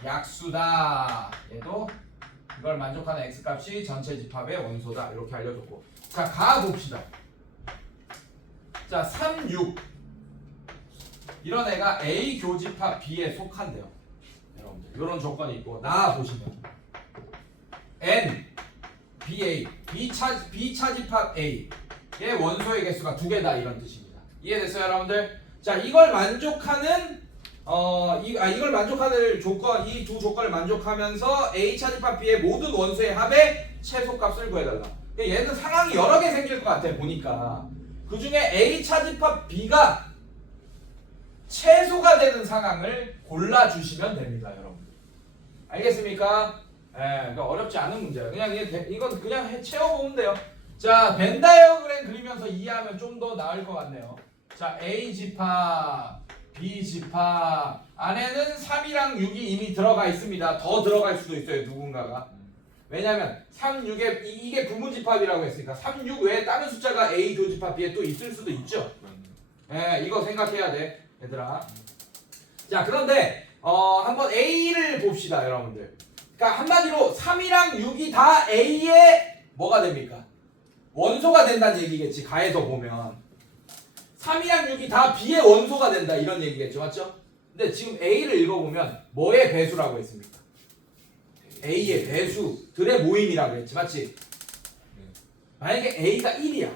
약수다. 얘도 이걸 만족하는 X값이 전체 집합의 원소다 이렇게 알려줬고 자, 가 봅시다. 자, 3, 6 이런 애가 A 교집합 B에 속한대요. 여러분들 이런 조건이 있고 나 보시면 N, BA, B 차집합 A의 원소의 개수가 2개다 이런 뜻입니다. 이해됐어요, 여러분들? 자, 이걸 만족하는 이걸 만족하는 조건 이 두 조건을 만족하면서 A 차집합 B의 모든 원소의 합의 최소값을 구해달라. 얘는 상황이 여러 개 생길 것 같아 보니까 그 중에 A 차집합 B가 최소가 되는 상황을 골라주시면 됩니다, 여러분들. 알겠습니까? 그러니까 어렵지 않은 문제야. 그냥 이건 그냥 채워보면 돼요. 자, 벤 다이어그램 그리면서 이해하면 좀 더 나을 것 같네요. 자, A 집합, B 집합 안에는 3이랑 6이 이미 들어가 있습니다. 더 들어갈 수도 있어요, 누군가가. 왜냐면 3, 6에 이게 부분집합이라고 했으니까 3, 6 외에 다른 숫자가 A 교집합 B에 또 있을 수도 있죠. 이거 생각해야 돼, 얘들아. 자, 그런데 한번 A를 봅시다, 여러분들. 그러니까 한마디로 3이랑 6이 다 A의 뭐가 됩니까? 원소가 된다는 얘기겠지. 가해서 보면 3이랑 6이 다 B의 원소가 된다 이런 얘기겠죠. 맞죠? 근데 지금 A를 읽어보면 뭐의 배수라고 했습니까? A의 배수들의 모임이라고 했지. 맞지? 만약에 A가 1이야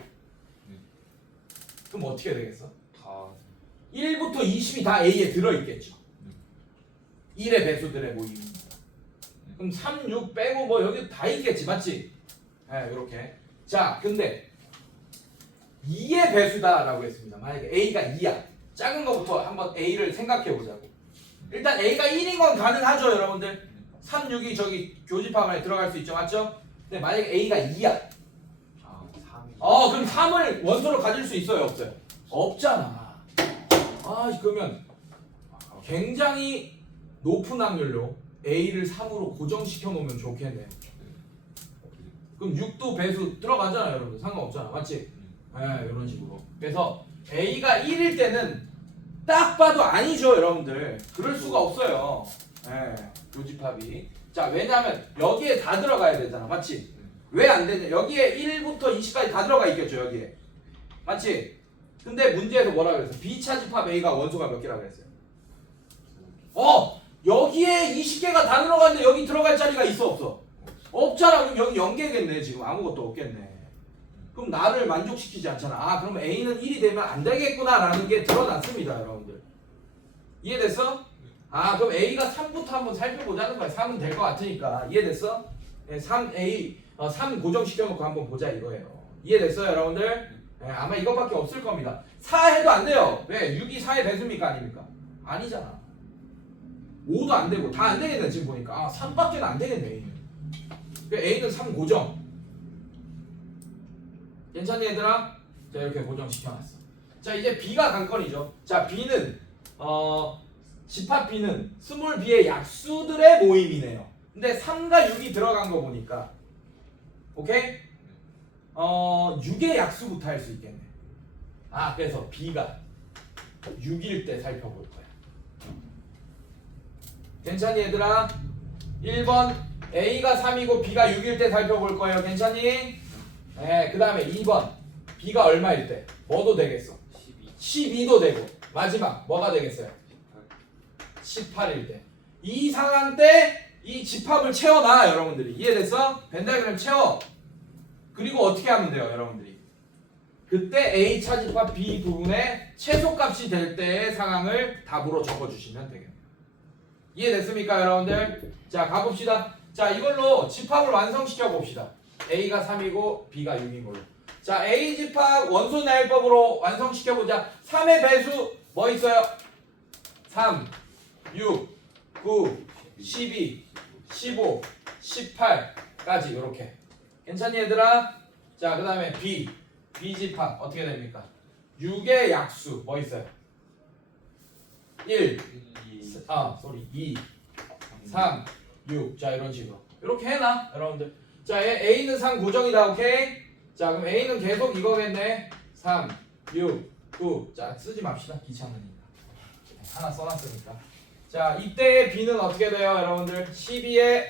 그럼 어떻게 되겠어? 다 1부터 20이 다 A에 들어있겠죠. 1의 배수들의 모임입니다. 그럼 3, 6 빼고 뭐 여기 다 있겠지. 맞지? 이렇게. 자, 근데 2의 배수다라고 했습니다. 만약에 A가 2야. 작은 거부터 한번 A를 생각해 보자고. 일단 A가 1인 건 가능하죠, 여러분들. 3, 6이 저기 교집합 안에 들어갈 수 있죠, 맞죠? 근데 만약에 A가 2야. 아 3이 그럼 3을 원소로 가질 수 있어요, 없어요? 없잖아. 그러면 굉장히 높은 확률로 A를 3으로 고정시켜 놓으면 좋겠네요. 그럼 6도 배수 들어가잖아요, 여러분. 상관없잖아, 맞지? 이런 식으로. 그래서 A가 1일 때는 딱 봐도 아니죠, 여러분들. 그럴 수가 없어요. 교집합이. 자, 왜냐하면 여기에 다 들어가야 되잖아, 맞지? 왜 안 되냐? 여기에 1부터 20까지 다 들어가 있겠죠, 여기에. 맞지? 근데 문제에서 뭐라 그랬어? B차집합 A가 원소가 몇 개라 그랬어요? 여기에 20개가 다 들어갔는데 여기 들어갈 자리가 있어, 없어? 없잖아. 그럼 여기 0개겠네. 지금 아무것도 없겠네. 그럼 나를 만족시키지 않잖아. 그럼 A는 1이 되면 안 되겠구나 라는 게 드러났습니다, 여러분들. 이해됐어? 그럼 A가 3부터 한번 살펴보자는 거야. 3은 될 것 같으니까. 이해됐어? 3 고정시켜놓고 한번 보자 이거예요. 이해됐어요, 여러분들? 아마 이것밖에 없을 겁니다. 4 해도 안 돼요. 왜? 6이 4의 배수입니까? 아닙니까? 아니잖아. 5도 안 되고 다 안 되겠네. 지금 보니까 3밖에는 안 되겠네. A는. A는 3 고정. 괜찮니, 얘들아? 자, 이렇게 고정시켜놨어. 자, 이제 B가 관건이죠. 자, B는 집합 B는 스몰 B의 약수들의 모임이네요. 근데 3과 6이 들어간 거 보니까 오케이? 6의 약수부터 할 수 있겠네. 그래서 B가 6일 때 살펴볼 거야. 괜찮니, 얘들아? 1번 A가 3이고 B가 6일 때 살펴볼 거예요. 괜찮니? 그 다음에 2번 B가 얼마일 때? 뭐도 되겠어? 12도 되고 마지막 뭐가 되겠어요? 18일 때. 이 상황 때 이 집합을 채워놔, 여러분들이. 이해됐어? 벤다이그램 채워. 그리고 어떻게 하면 돼요, 여러분들이? 그때 A 차집합 B 부분의 최소값이 될 때의 상황을 답으로 적어주시면 되겠네요. 이해됐습니까, 여러분들? 자, 가봅시다. 자, 이걸로 집합을 완성시켜 봅시다. A가 3이고 B가 6인 걸로. 자, A 집합 원소 나열법으로 완성시켜보자. 3의 배수 뭐 있어요? 3, 6, 9, 12, 15, 18까지 이렇게. 괜찮니, 얘들아? 자, 그 다음에 B 집합 어떻게 됩니까? 6의 약수 뭐 있어요? 1, 2, 3, 6. 자, 이런 식으로 이렇게 해놔, 여러분들. 자, A는 3 고정이다. 오케이? 자, 그럼 A는 계속 이거겠네. 3, 6, 9. 자, 쓰지 맙시다. 귀찮으니까. 하나 써놨으니까. 자, 이때의 B는 어떻게 돼요, 여러분들? 12의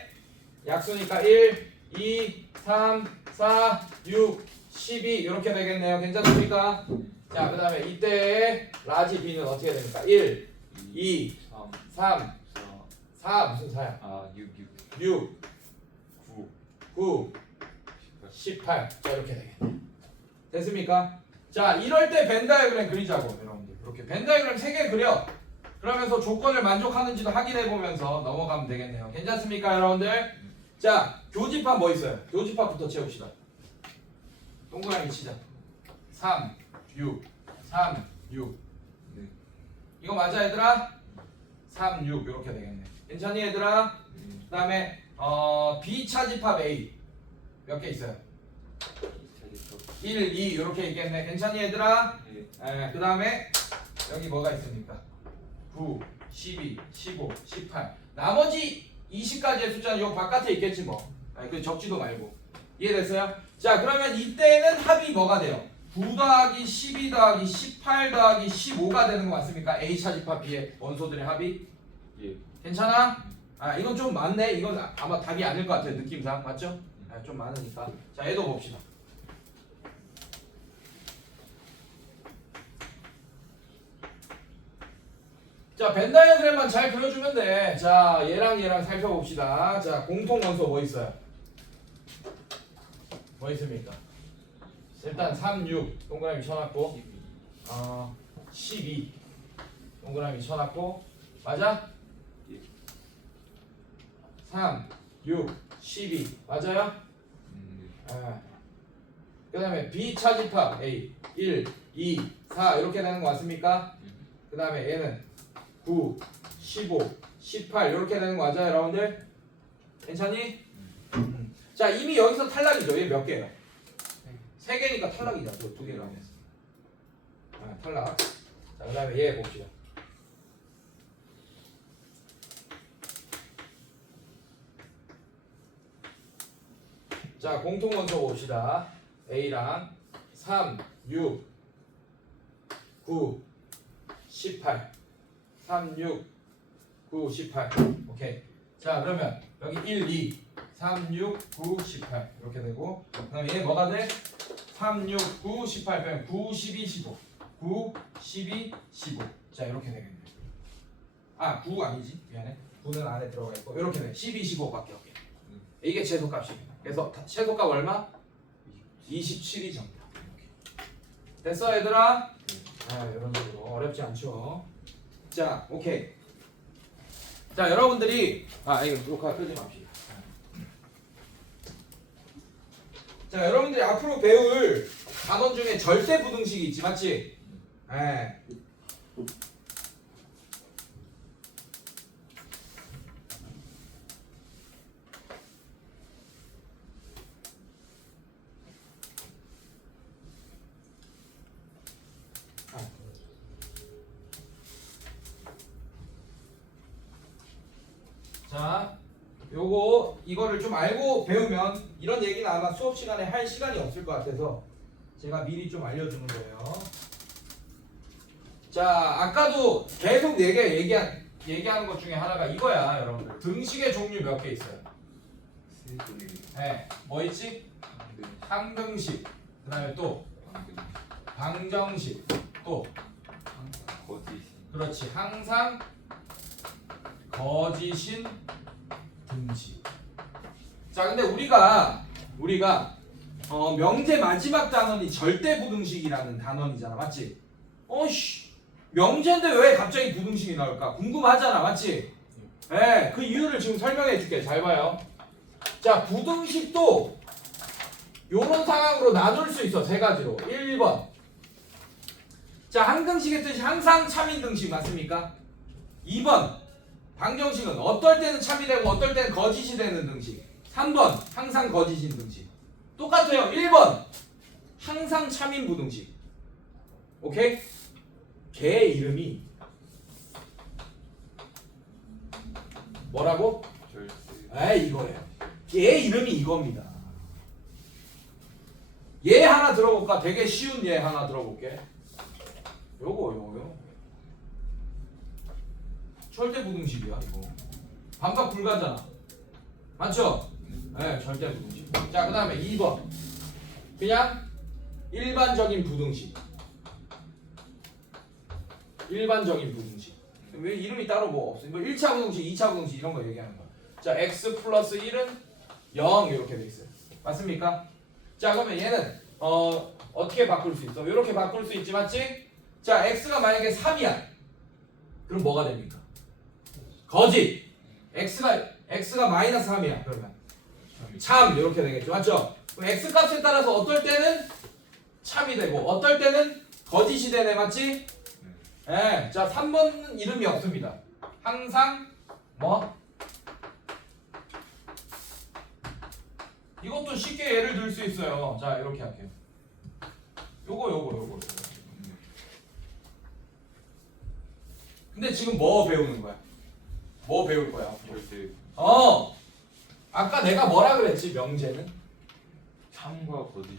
약수니까 1, 2, 3, 4, 6, 12 이렇게 되겠네요. 괜찮습니까? 자, 그 다음에 이때의 라지 B는 어떻게 됩니까? 1, 2, 3, 4 무슨 4야? 6, 9, 18. 자, 이렇게 되겠네. 됐습니까? 자, 이럴 때 벤 다이어그램 그리자고, 여러분들. 이렇게 벤 다이어그램 3개 그려. 그러면서 조건을 만족하는지도 확인해 보면서 넘어가면 되겠네요. 괜찮습니까, 여러분들? 자, 교집합 뭐 있어요? 교집합부터 채웁시다. 동그라미 치자. 3, 6, 3, 6. 네. 이거 맞아, 얘들아? 3, 6 이렇게 되겠네. 괜찮니, 얘들아? 그 다음에 B 차집합 A 몇 개 있어요? 1, 2 이렇게 있겠네. 괜찮니, 얘들아? 그 다음에 여기 뭐가 있습니까? 9, 12, 15, 18. 나머지 20까지의 숫자는 요 바깥에 있겠지 뭐. 그 적지도 말고. 이해됐어요? 자, 그러면 이때는 합이 뭐가 돼요? 9 더하기 12 더하기 18 더하기 15가 되는 거 맞습니까? A 차집합 B의 원소들의 합이? 예. 괜찮아? 이건 좀 많네. 이건 아마 답이 아닐 것 같아요. 느낌상. 맞죠? 좀 많으니까. 자, 얘도 봅시다. 자, 벤 다이어그램만 잘 그려주면 돼. 자, 얘랑 살펴봅시다. 자, 공통 원소 뭐 있어요? 뭐 있습니까? 일단 3, 6 동그라미 쳐놨고 12 동그라미 쳐놨고 맞아? 3, 6, 12 맞아요? 그 다음에 B 차집합 A 1, 2, 4 이렇게 되는 거 맞습니까? 그 다음에 얘는 9, 15, 18 이렇게 되는 거 맞아요 여러분들? 괜찮니? 자 이미 여기서 탈락이죠. 얘 몇 개예요? 3개니까 탈락이죠. 저 2개를 안 했어. 탈락. 자 그 다음에 얘 봅시다. 자 공통원소 봅시다. A랑 3, 6, 9, 18 3, 6, 9, 18 오케이. 자 그러면 여기 1, 2, 3, 6, 9, 18 이렇게 되고 그 다음에 얘 뭐가 돼? 3, 6, 9, 18 빼면 9, 12, 15 9, 12, 15 자 이렇게 되겠네. 아 9 아니지 미안해. 9는 안에 들어가 있고 이렇게 돼. 12, 15밖에 없게. 이게 최소값입니다. 그래서 최소값 얼마? 27이 정답. 됐어 얘들아? 이런 식으로 어렵지 않죠? 자 오케이. 자 여러분들이 이거 녹화 끄지 맙시다. 자 여러분들이 앞으로 배울 단원 중에 절대 부등식이 있지 맞지? 예. 자, 이거를 좀 알고 배우면 이런 얘기는 아마 수업 시간에 할 시간이 없을 것 같아서 제가 미리 좀 알려주는 거예요. 자, 아까도 계속 얘기하는 것 중에 하나가 이거야, 여러분들. 등식의 종류 몇 개 있어요? 네, 뭐 있지? 항등식, 그 다음에 또 방정식, 또 그렇지, 항상, 거짓인, 등식. 자, 근데 우리가 명제 마지막 단원이 절대부등식이라는 단원이잖아, 맞지? 명제인데 왜 갑자기 부등식이 나올까? 궁금하잖아, 맞지? 네, 그 이유를 지금 설명해 줄게. 잘 봐요. 자, 부등식도 요런 상황으로 나눌 수 있어. 3가지로. 1번. 자, 항등식의 뜻이 항상 참인 등식 맞습니까? 2번. 방정식은 어떨 때는 참이 되고 어떨 때는 거짓이 되는 등식. 3번. 항상 거짓인 등식. 똑같아요. 1번. 항상 참인 부등식. 오케이? 걔 이름이 뭐라고? 이거예요. 얘 이름이 이겁니다. 얘 하나 들어볼까? 되게 쉬운 얘 하나 들어볼게. 요거. 절대부등식이야 이거. 반박 불가잖아. 맞죠? 네, 절대부등식. 자, 그 다음에 2번. 그냥 일반적인 부등식. 일반적인 부등식. 왜 이름이 따로 뭐 없어? 뭐 1차 부등식, 2차 부등식 이런 거 얘기하는 거야. 자, x 플러스 1은 0 이렇게 돼 있어요. 맞습니까? 자, 그러면 얘는 어떻게 바꿀 수 있어? 이렇게 바꿀 수 있지, 맞지? 자, x가 만약에 3이야. 그럼 뭐가 됩니까? 거짓. x가 마이너스 3이야. 그러면 참 이렇게 되겠죠, 맞죠? 그럼 x 값에 따라서 어떨 때는 참이 되고 어떨 때는 거짓이 되네, 맞지? 네. 자, 3번은 이름이 없습니다. 항상 뭐? 이것도 쉽게 예를 들 수 있어요. 자, 이렇게 할게요. 요거. 근데 지금 뭐 배우는 거야? 뭐 배울 거야? 아까 내가 뭐라 그랬지? 명제는? 참과 거짓.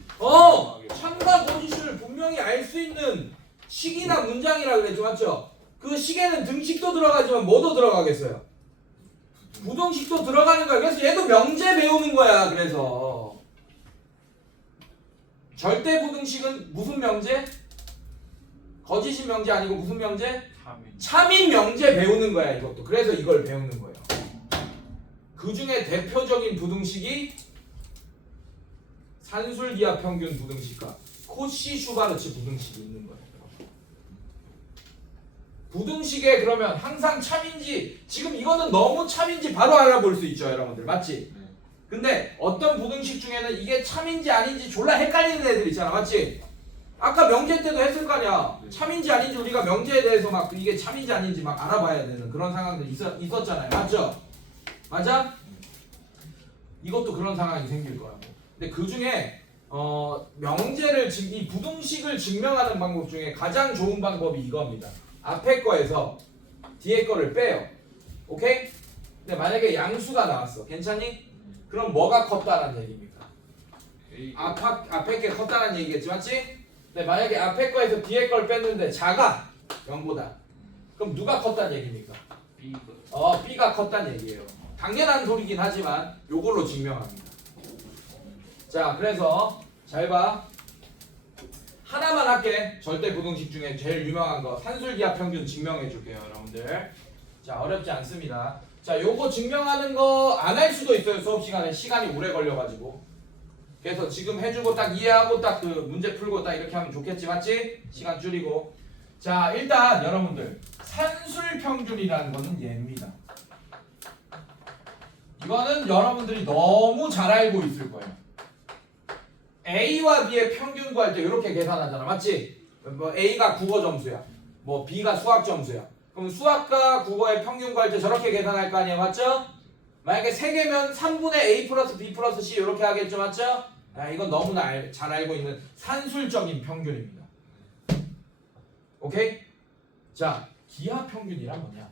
참과 거짓을 분명히 알 수 있는 식이나 문장이라 그랬죠, 맞죠? 그 식에는 등식도 들어가지만 뭐도 들어가겠어요? 부등식도 들어가는 거야. 그래서 얘도 명제 배우는 거야. 그래서 절대 부등식은 무슨 명제? 거짓인 명제 아니고 무슨 명제? 참인 명제 배우는 거야. 이것도. 그래서 이걸 배우는 거예요. 그 중에 대표적인 부등식이 산술기하평균 부등식과 코시-슈바르츠 부등식이 있는 거예요. 부등식에 그러면 항상 참인지, 지금 이거는 너무 참인지 바로 알아볼 수 있죠, 여러분들. 맞지? 근데 어떤 부등식 중에는 이게 참인지 아닌지 졸라 헷갈리는 애들 있잖아. 맞지? 아까 명제 때도 했을 거 아니야. 네. 참인지 아닌지 우리가 명제에 대해서 막 이게 참인지 아닌지 막 알아봐야 되는 그런 상황들 있었잖아요. 맞죠? 맞아? 이것도 그런 상황이 생길 거라고. 근데 그 중에 명제를 이 부등식을 증명하는 방법 중에 가장 좋은 방법이 이겁니다. 앞에 거에서 뒤에 거를 빼요. 오케이? 근데 만약에 양수가 나왔어. 괜찮니? 그럼 뭐가 컸다라는 얘기입니까? A 앞에 게 컸다는 얘기겠지, 맞지? 근데 만약에 앞에 거에서 뒤에 걸 뺐는데 작아 0보다 그럼 누가 컸다는 얘기입니까? B가 B가 컸다는 얘기예요. 당연한 소리긴 하지만 요걸로 증명합니다. 자, 그래서 잘 봐. 하나만 할게. 절대 부등식 중에 제일 유명한 거 산술기하 평균 증명해 줄게요, 여러분들. 자, 어렵지 않습니다. 자, 요거 증명하는 거 안 할 수도 있어요. 수업 시간에 시간이 오래 걸려가지고. 그래서 지금 해주고 딱 이해하고 딱 그 문제 풀고 딱 이렇게 하면 좋겠지, 맞지? 시간 줄이고. 자, 일단 여러분들 산술 평균이라는 거는 얘입니다. 이거는 여러분들이 너무 잘 알고 있을 거예요. A와 B의 평균 구할 때 이렇게 계산하잖아, 맞지? 뭐 A가 국어 점수야, 뭐 B가 수학 점수야. 그럼 수학과 국어의 평균 구할 때 저렇게 계산할 거 아니야, 맞죠? 만약에 3개면 3분의 A 플러스 B 플러스 C 이렇게 하겠죠, 맞죠? 이건 너무나 잘 알고 있는 산술적인 평균입니다. 오케이? 자, 기하 평균이란 뭐냐?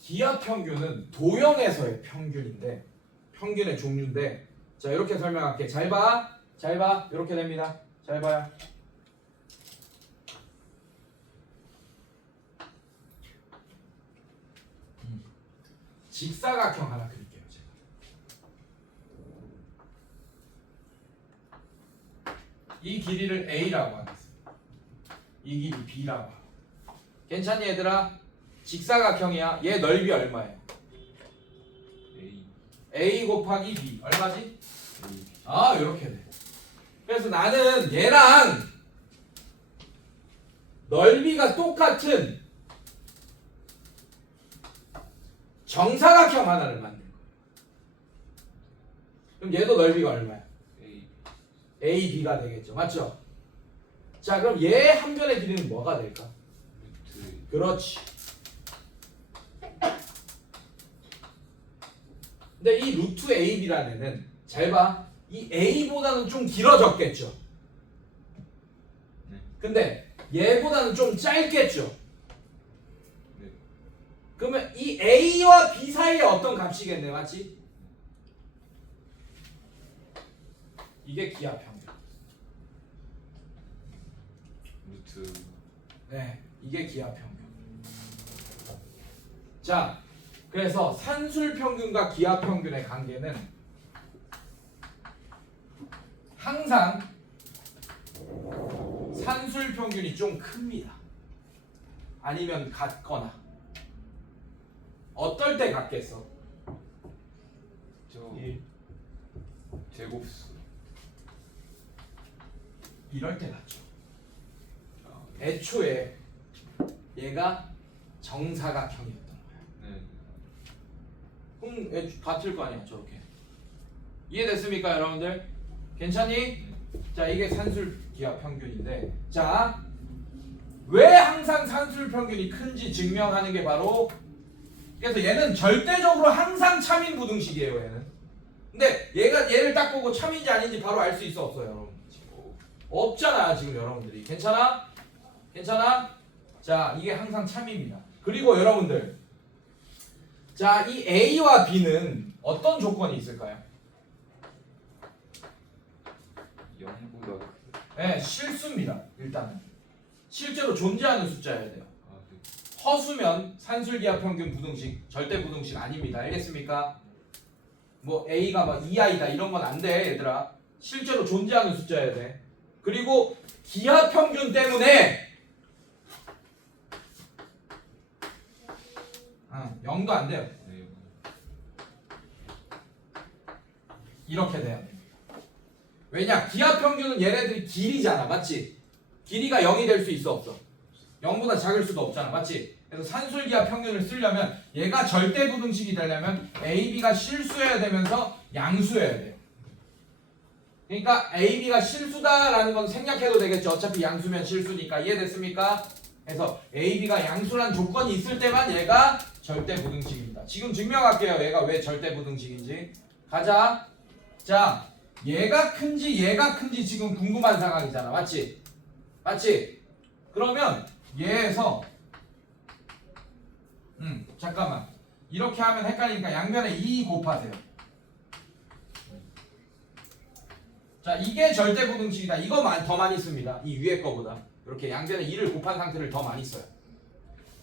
기하 평균은 도형에서의 평균인데, 평균의 종류인데, 자, 이렇게 설명할게. 잘 봐. 잘 봐. 이렇게 됩니다. 잘 봐요. 직사각형 하나 그릴게요, 제가. 이 길이를 A라고 하겠습니다. 이 길이 B라고 하고. 괜찮니, 얘들아? 직사각형이야. 얘 넓이 얼마예요? A A 곱하기 B. 얼마지? A 아, 이렇게 돼. 그래서 나는 얘랑 넓이가 똑같은 정사각형 하나를 만들 거야. 그럼 얘도 넓이가 얼마야? A AB가 되겠죠. 맞죠? 자, 그럼 얘 한 변의 길이는 뭐가 될까? 루트 그렇지. 근데 이 루트 AB라는 애는 잘 봐. 이 A보다는 좀 길어졌겠죠. 네. 근데 얘보다는 좀 짧겠죠. 네. 그러면 이 A와 B 사이에 어떤 값이겠네, 맞지? 이게 기하 평균. 루트 네, 이게 기하 평균. 자, 그래서 산술 평균과 기하 평균의 관계는 항상 산술 평균이 좀 큽니다. 아니면 같거나. 어떨 때 같겠어? 저 제곱수 이럴 때 같죠. 아, 애초에 얘가 정사각형이었던 거야. 네. 그럼 같을 거 아니야, 저렇게. 이해됐습니까, 여러분들? 괜찮니? 자, 이게 산술 기하 평균인데, 자, 왜 항상 산술 평균이 큰지 증명하는 게 바로, 그래서 얘는 절대적으로 항상 참인 부등식이에요, 얘는. 근데 얘를 딱 보고 참인지 아닌지 바로 알 수 있어, 없어요, 여러분? 없잖아, 지금 여러분들이. 괜찮아? 괜찮아? 자, 이게 항상 참입니다. 그리고 여러분들, 자, 이 A와 B는 어떤 조건이 있을까요? 0보다 크다. 네, 실수입니다. 일단은 실제로 존재하는 숫자여야 돼요. 아, 네. 허수면 산술기하 평균 부등식 절대 부등식 아닙니다. 알겠습니까? 뭐 A가 막 2i다 이런 건 안 돼, 얘들아. 실제로 존재하는 숫자여야 돼. 그리고 기하 평균 때문에 0도 안 돼요. 네. 이렇게 돼야 됩니다. 왜냐? 기하 평균은 얘네들이 길이잖아, 맞지? 길이가 0이 될 수 있어, 없어? 0보다 작을 수도 없잖아, 맞지? 그래서 산술기하 평균을 쓰려면 얘가 절대 부등식이 되려면 A, B가 실수여야 되면서 양수여야 돼요. 그러니까 AB가 실수다라는 건 생략해도 되겠죠. 어차피 양수면 실수니까. 이해됐습니까? 그래서 AB가 양수란 조건이 있을 때만 얘가 절대부등식입니다. 지금 증명할게요. 얘가 왜 절대부등식인지. 가자. 자, 얘가 큰지 지금 궁금한 상황이잖아. 맞지? 맞지? 그러면 얘에서 잠깐만. 이렇게 하면 헷갈리니까 양변에 2 곱하세요. 자, 이게 절대부등식이다. 이거 더 많이 씁니다. 이 위에 거보다. 이렇게 양변에 2를 곱한 상태를 더 많이 써요.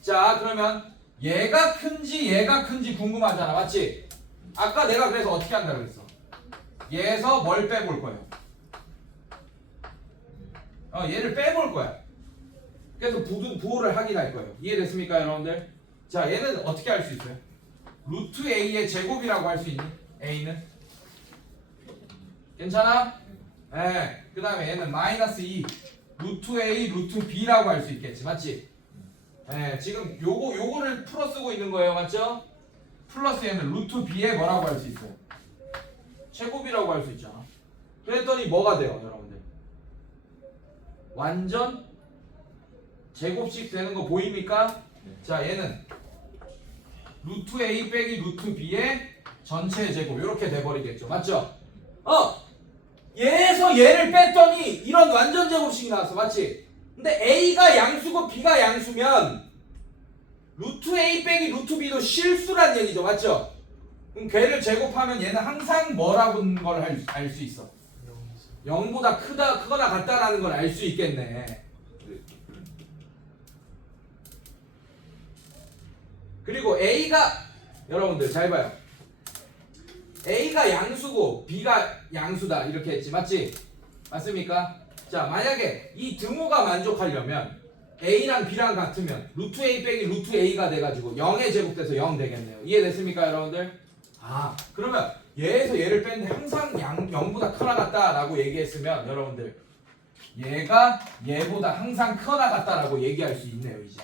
자, 그러면 얘가 큰지 궁금하잖아. 맞지? 아까 내가 그래서 어떻게 한다고 그랬어? 얘에서 뭘 빼볼 거예요? 얘를 빼볼 거야. 그래서 부호를 확인할 거예요. 이해됐습니까, 여러분들? 자, 얘는 어떻게 할 수 있어요? 루트 A의 제곱이라고 할 수 있니? A는? 괜찮아? 네. 그 다음에 얘는 마이너스 2 루트 A 루트 B라고 할 수 있겠지. 맞지? 네. 지금 요거를 풀어 쓰고 있는 거예요. 맞죠? 플러스 얘는 루트 B에 뭐라고 할 수 있어요? 제곱이라고 할 수 있잖아. 그랬더니 뭐가 돼요, 여러분들? 완전 제곱식 되는 거 보입니까? 자, 얘는 루트 A 빼기 루트 B의 전체 제곱 이렇게 돼버리겠죠. 맞죠? 얘에서 얘를 뺐더니 이런 완전 제곱식이 나왔어. 맞지? 근데 A가 양수고 B가 양수면 루트 A 빼기 루트 B도 실수란 얘기죠. 맞죠? 그럼 걔를 제곱하면 얘는 항상 뭐라고 걸 알 수 있어? 0보다 크거나 같다라는 걸 알 수 있겠네. 그리고 A가 여러분들 잘 봐요. A가 양수고 B가 양수다 이렇게 했지. 맞지? 맞습니까? 자, 만약에 이 등호가 만족하려면 A랑 B랑 같으면 루트 A 빼기 루트 A가 돼가지고 0에 제곱돼서 0 되겠네요. 이해됐습니까, 여러분들? 그러면 얘에서 얘를 뺐는데 항상 0보다 크거나 같다라고 얘기했으면 여러분들 얘가 얘보다 항상 크거나 같다라고 얘기할 수 있네요. 이제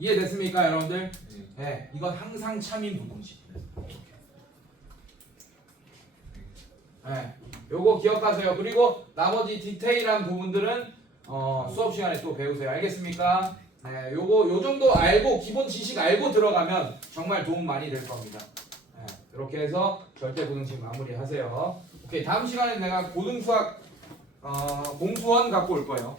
이해됐습니까, 여러분들? 네, 이건 항상 참인 부등식. 네, 요거 기억하세요. 그리고 나머지 디테일한 부분들은 수업 시간에 또 배우세요. 알겠습니까? 네, 요 정도 알고 기본 지식 알고 들어가면 정말 도움 많이 될 겁니다. 네, 이렇게 해서 절대부등식 마무리하세요. 오케이, 다음 시간에 내가 고등수학 공수원 갖고 올 거예요.